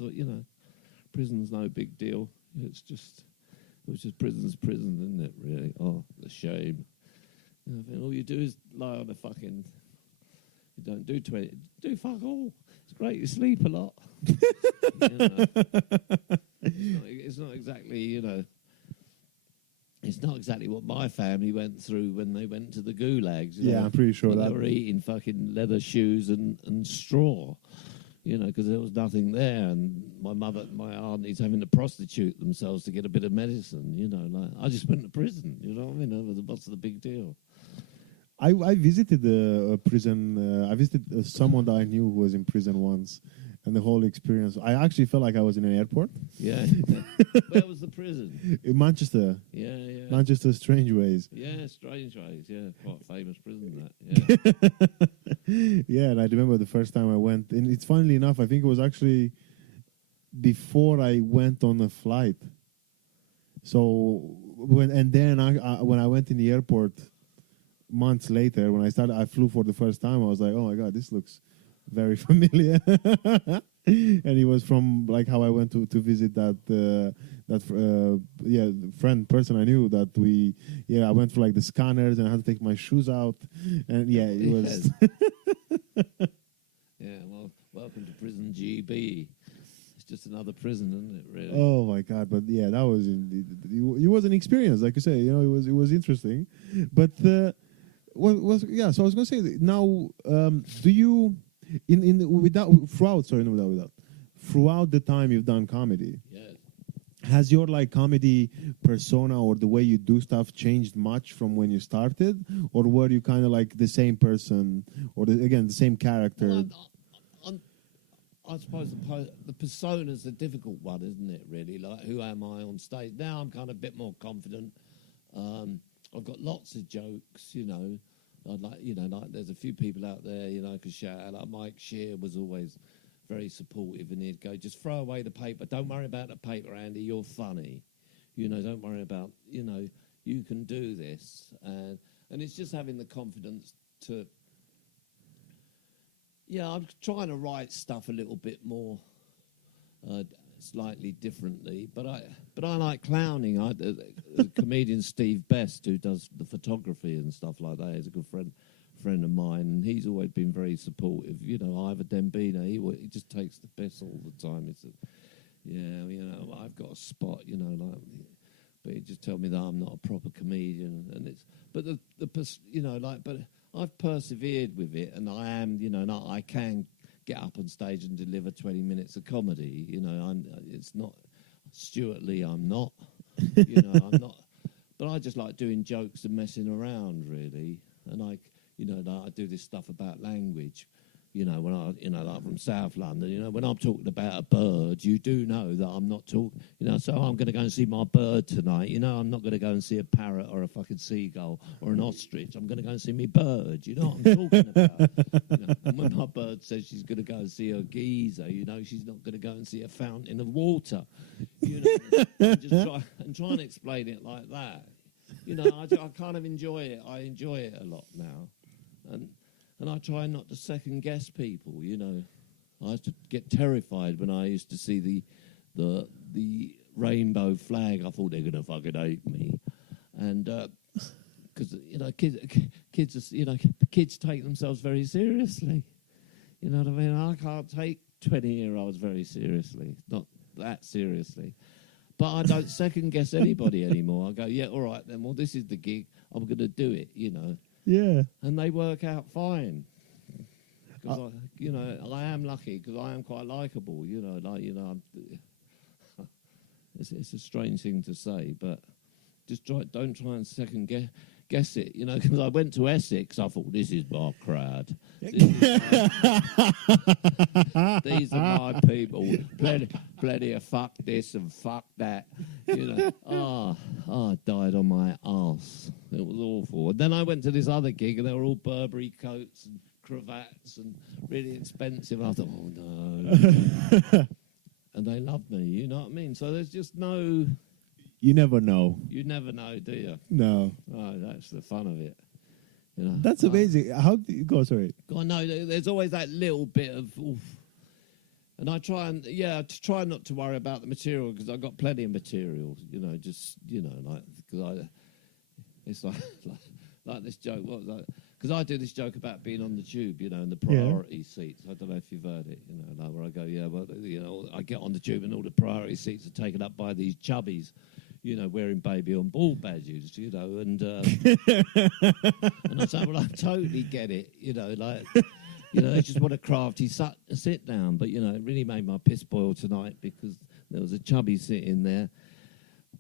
no big deal. It was just prison's prison, isn't it? Really? Oh, the shame. All you do is lie on a fucking. You don't do fuck all. It's great. You sleep a lot. It's not exactly It's not exactly what my family went through when they went to the gulags. I'm pretty sure that they were eating fucking leather shoes and straw, because there was nothing there. And my aunties having to prostitute themselves to get a bit of medicine. I just went to prison. You know what I mean? What's the big deal? I visited a prison. I visited someone that I knew who was in prison once. And the whole experience, I actually felt like I was in an airport. Yeah. Where was the prison? In Manchester. Yeah. Manchester Strange Ways. Yeah, Strange Ways. Yeah, quite famous prison, that. Yeah. Yeah, and I remember the first time I went. And it's funnily enough, I think it was actually before I went on a flight. So, when I went in the airport months later, when I flew for the first time, I was like, oh my God, this looks very familiar. And it was from like how I went to visit that person I knew that I went for like the scanners and I had to take my shoes out, and it was well, welcome to prison GB. It's just another prison, isn't it, really? Oh my God. But that was it was an experience, like you say. It was interesting. But so I was gonna say now, do you throughout the time you've done comedy, has your like comedy persona or the way you do stuff changed much from when you started, or were you kind of like the same person, or the same character? I suppose the persona's a difficult one, isn't it? Really, like who am I on stage? Now I'm kind of a bit more confident. I've got lots of jokes, I'd like, there's a few people out there, I could shout out. Like Mike Shear was always very supportive, and he'd go, just throw away the paper. Don't worry about the paper, Andy. You're funny. Don't worry about, you can do this. And it's just having the confidence to, I'm trying to write stuff a little bit more slightly differently, but I like clowning. The comedian Steve Best, who does the photography and stuff like that, is a good friend of mine, and he's always been very supportive. Ivor Dembina, he just takes the piss all the time. He said, I've got a spot, like but he just tell me that I'm not a proper comedian, and it's but you know, like, but I've persevered with it, and I am, you know, and I can get up on stage and deliver 20 minutes of comedy. You know, it's not Stuart Lee. I'm not. You know, I'm not. But I just like doing jokes and messing around, really. And you know, like I do this stuff about language. You know, when like from South London, you know, when I'm talking about a bird, you do know that I'm not talking, you know, so I'm going to go and see my bird tonight. You know, I'm not going to go and see a parrot or a fucking seagull or an ostrich. I'm going to go and see my bird. You know what I'm talking about? You know, and when my bird says she's going to go and see her geezer, you know, she's not going to go and see a fountain of water. You know, and just try and explain it like that. You know, I kind of enjoy it. I enjoy it a lot now. And I try not to second guess people, you know. I used to get terrified when I used to see the rainbow flag. I thought they're going to fucking hate me. And because, you know, kids take themselves very seriously. You know what I mean? I can't take 20-year-olds very seriously, not that seriously. But I don't second guess anybody anymore. I go, yeah, all right then, well, this is the gig. I'm going to do it, you know. Yeah. And they work out fine. Because you know, I am lucky because I am quite likable. You know, like, you know, it's a strange thing to say, but just don't try and second guess it. You know, because I went to Essex, I thought this is my crowd. These are my people. Plenty of fuck this and fuck that. You know, I died on my arse. It was awful. And then I went to this other gig, and they were all Burberry coats and cravats and really expensive. And I thought, oh no. And they loved me. You know what I mean? So there's just no. You never know. You never know, do you? No. Oh, that's the fun of it. You know, That's amazing. How do you go? Sorry. I know there's always that little bit of, oof. And I try not to worry about the material because I've got plenty of material. You know, just like because it's like this joke. What was that? Because I do this joke about being on the tube, you know, in the priority seats. I don't know if you've heard it, you know, like where I go, yeah, well, you know, I get on the tube and all the priority seats are taken up by these chubbies, you know, wearing baby on ball badges, you know, and and I say, well, I totally get it, you know, like, you know, they just want a crafty sit down, but, you know, it really made my piss boil tonight because there was a chubby sitting there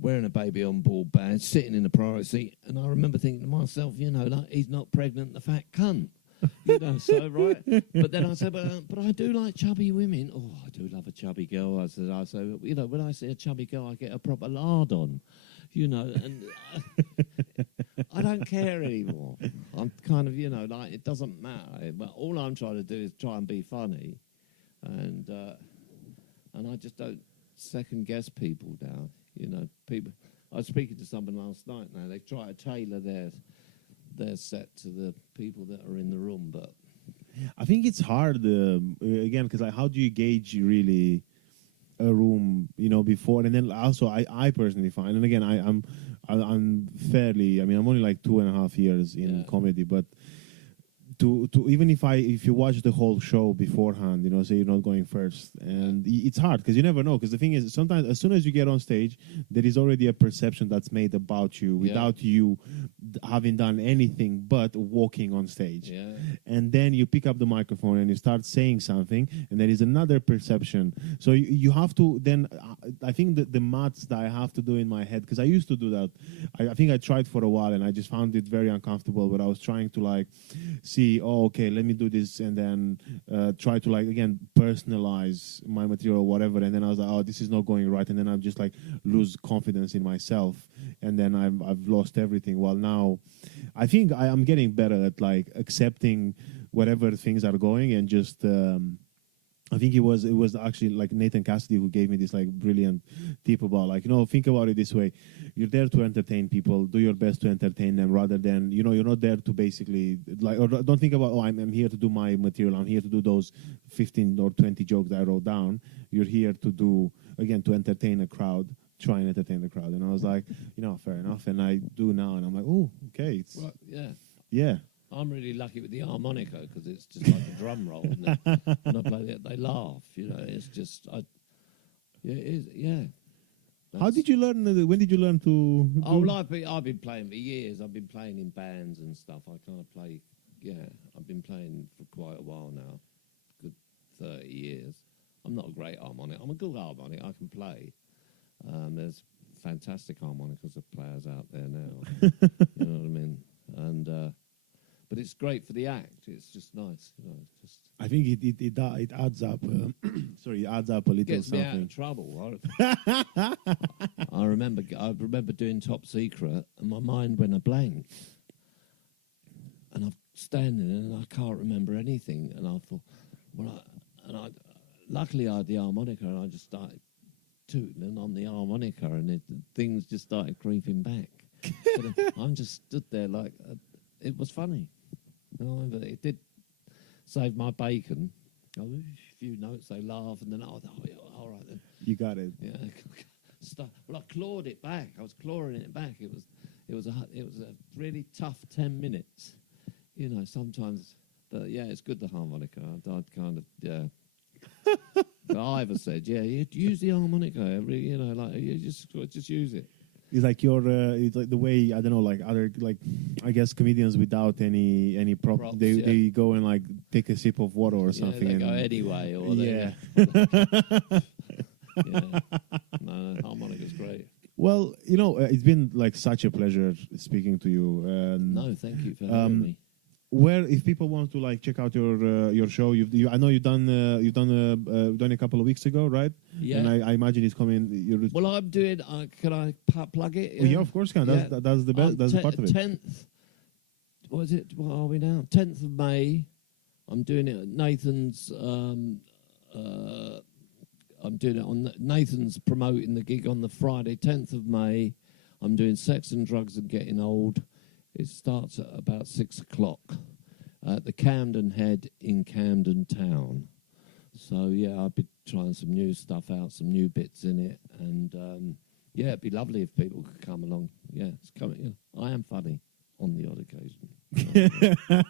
wearing a baby on ball badge, sitting in the priority seat, and I remember thinking to myself, you know, like, he's not pregnant, the fat cunt. You know, so, right? But then I said, but I do like chubby women. Oh, I do love a chubby girl. I said, you know, when I see a chubby girl, I get a proper lard on, you know, and I don't care anymore. I'm kind of, you know, like, it doesn't matter. But all I'm trying to do is try and be funny, and I just don't second guess people now. You know, people. I was speaking to someone last night. Now they try to tailor their set to the people that are in the room, but I think it's hard again because like, how do you gauge really a room, you know, before and then also I personally find, and again I'm fairly, I mean I'm only like 2.5 years in comedy, but to even if you watch the whole show beforehand, you know, say you're not going first, and it's hard because you never know. Because the thing is, sometimes as soon as you get on stage, there is already a perception that's made about you without you having done anything but walking on stage. Yeah. And then you pick up the microphone and you start saying something, and there is another perception. So you have to then. I think that the maths that I have to do in my head, because I used to do that. I think I tried for a while and I just found it very uncomfortable. But I was trying to like see, oh, okay, let me do this, and then try to like again personalize my material or whatever, and then I was like, oh, this is not going right, and then I just like lose confidence in myself, and then I've lost everything. Well, now I think I'm getting better at like accepting whatever things are going, and just I think it was actually like Nathan Cassidy who gave me this like brilliant tip about like, you know, think about it this way: you're there to entertain people, do your best to entertain them, rather than, you know, you're not there to basically like, or don't think about, oh, I'm here to do my material, I'm here to do those 15 or 20 jokes that I wrote down. You're here to do, again, to entertain a crowd, try and entertain the crowd. And I was like, you know, fair enough, and I do now, and I'm like, oh, okay, it's well, yeah. I'm really lucky with the harmonica because it's just like a drum roll, and when I play it, they laugh. You know, it's just, it is, yeah. How did you learn? When did you learn to? Oh, do- well, I've been playing for years. I've been playing in bands and stuff. I kind of play. Yeah, I've been playing for quite a while now, good 30 years. I'm not a great harmonic. I'm a good harmonic. I can play. There's fantastic harmonicas of players out there now. You know what I mean? And but it's great for the act. It's just nice. You know, just I think it adds up. Sorry, it adds up a little gets me out something. of trouble. I remember doing Top Secret, and my mind went a blank. And I'm standing there, and I can't remember anything. And I thought, luckily I had the harmonica, and I just started tooting on the harmonica, and things just started creeping back. But I'm just stood there like it was funny. You know, but it did save my bacon. A few notes, they laugh, and then oh yeah, all right then. You got it. Yeah. Well, I clawed it back. I was clawing it back. It was a really tough 10 minutes. You know, sometimes, but yeah, it's good the harmonica. I'd kind of Ivor said, yeah, you use the harmonica. You know, like you just use it. It's like it's like the way I don't know, like other like I guess comedians without any props, Yeah. they go and like take a sip of water or something. Yeah, they and go anyway, or yeah. yeah. No, harmonica's great. Well, you know, it's been like such a pleasure speaking to you. No, thank you for having me. Where, if people want to like check out your show, I know you've done a couple of weeks ago, right? Yeah. And I imagine it's coming. Well, I'm doing. Can I plug it? Yeah, of course, can. That's Yeah. that's the best. That's the part of it. 10th. What is it? What are we now? 10th of May. I'm doing it at Nathan's. I'm doing it on Nathan's promoting the gig on the Friday, 10th of May. I'm doing Sex and Drugs and Getting Old. It starts at about 6 o'clock at the Camden Head in Camden Town. So, yeah, I'll be trying some new stuff out, some new bits in it. And, yeah, it'd be lovely if people could come along. Yeah, it's coming. You know, I am funny on the odd occasion. Yeah.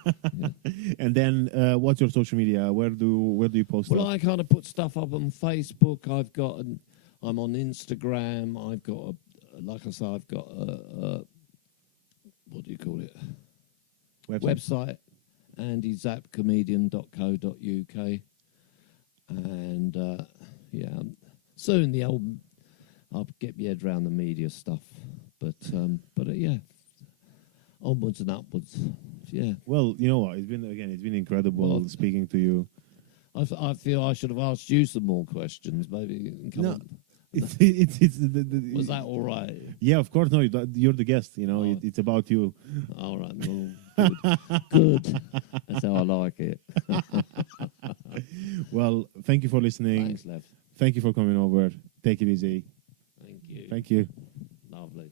And then, what's your social media? Where do you post? Well, stuff? I kind of put stuff up on Facebook. I'm on Instagram. I've got, like I say, I've got a what do you call it? Website, andyzappcomedian.co.uk. And, yeah, soon I'll get my head around the media stuff. But yeah, onwards and upwards. Yeah. Well, you know what? It's been incredible Well, speaking to you. I feel I should have asked you some more questions. Maybe you can come No. up. It's Was that all right? Yeah, of course. No, you're the guest. You know, Oh. it's about you. All right. Well, good. That's how I like it. Well, thank you for listening. Thanks, Lev. Thank you for coming over. Take it easy. Thank you. Thank you. Lovely.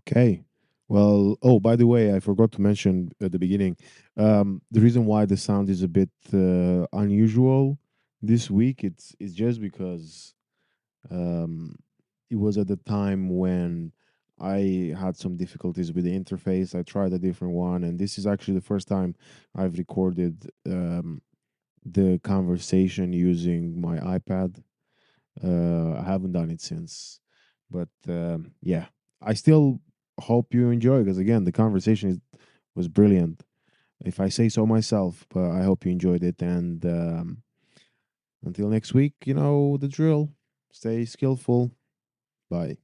Okay. Well, oh, by the way, I forgot to mention at the beginning, the reason why the sound is a bit unusual this week, it's just because um, it was at the time when I had some difficulties with the interface. I tried a different one, and this is actually the first time I've recorded the conversation using my iPad. I haven't done it since, but yeah, I still hope you enjoy because again, the conversation was brilliant. If I say so myself, but I hope you enjoyed it. And until next week, you know the drill. Stay skillful. Bye.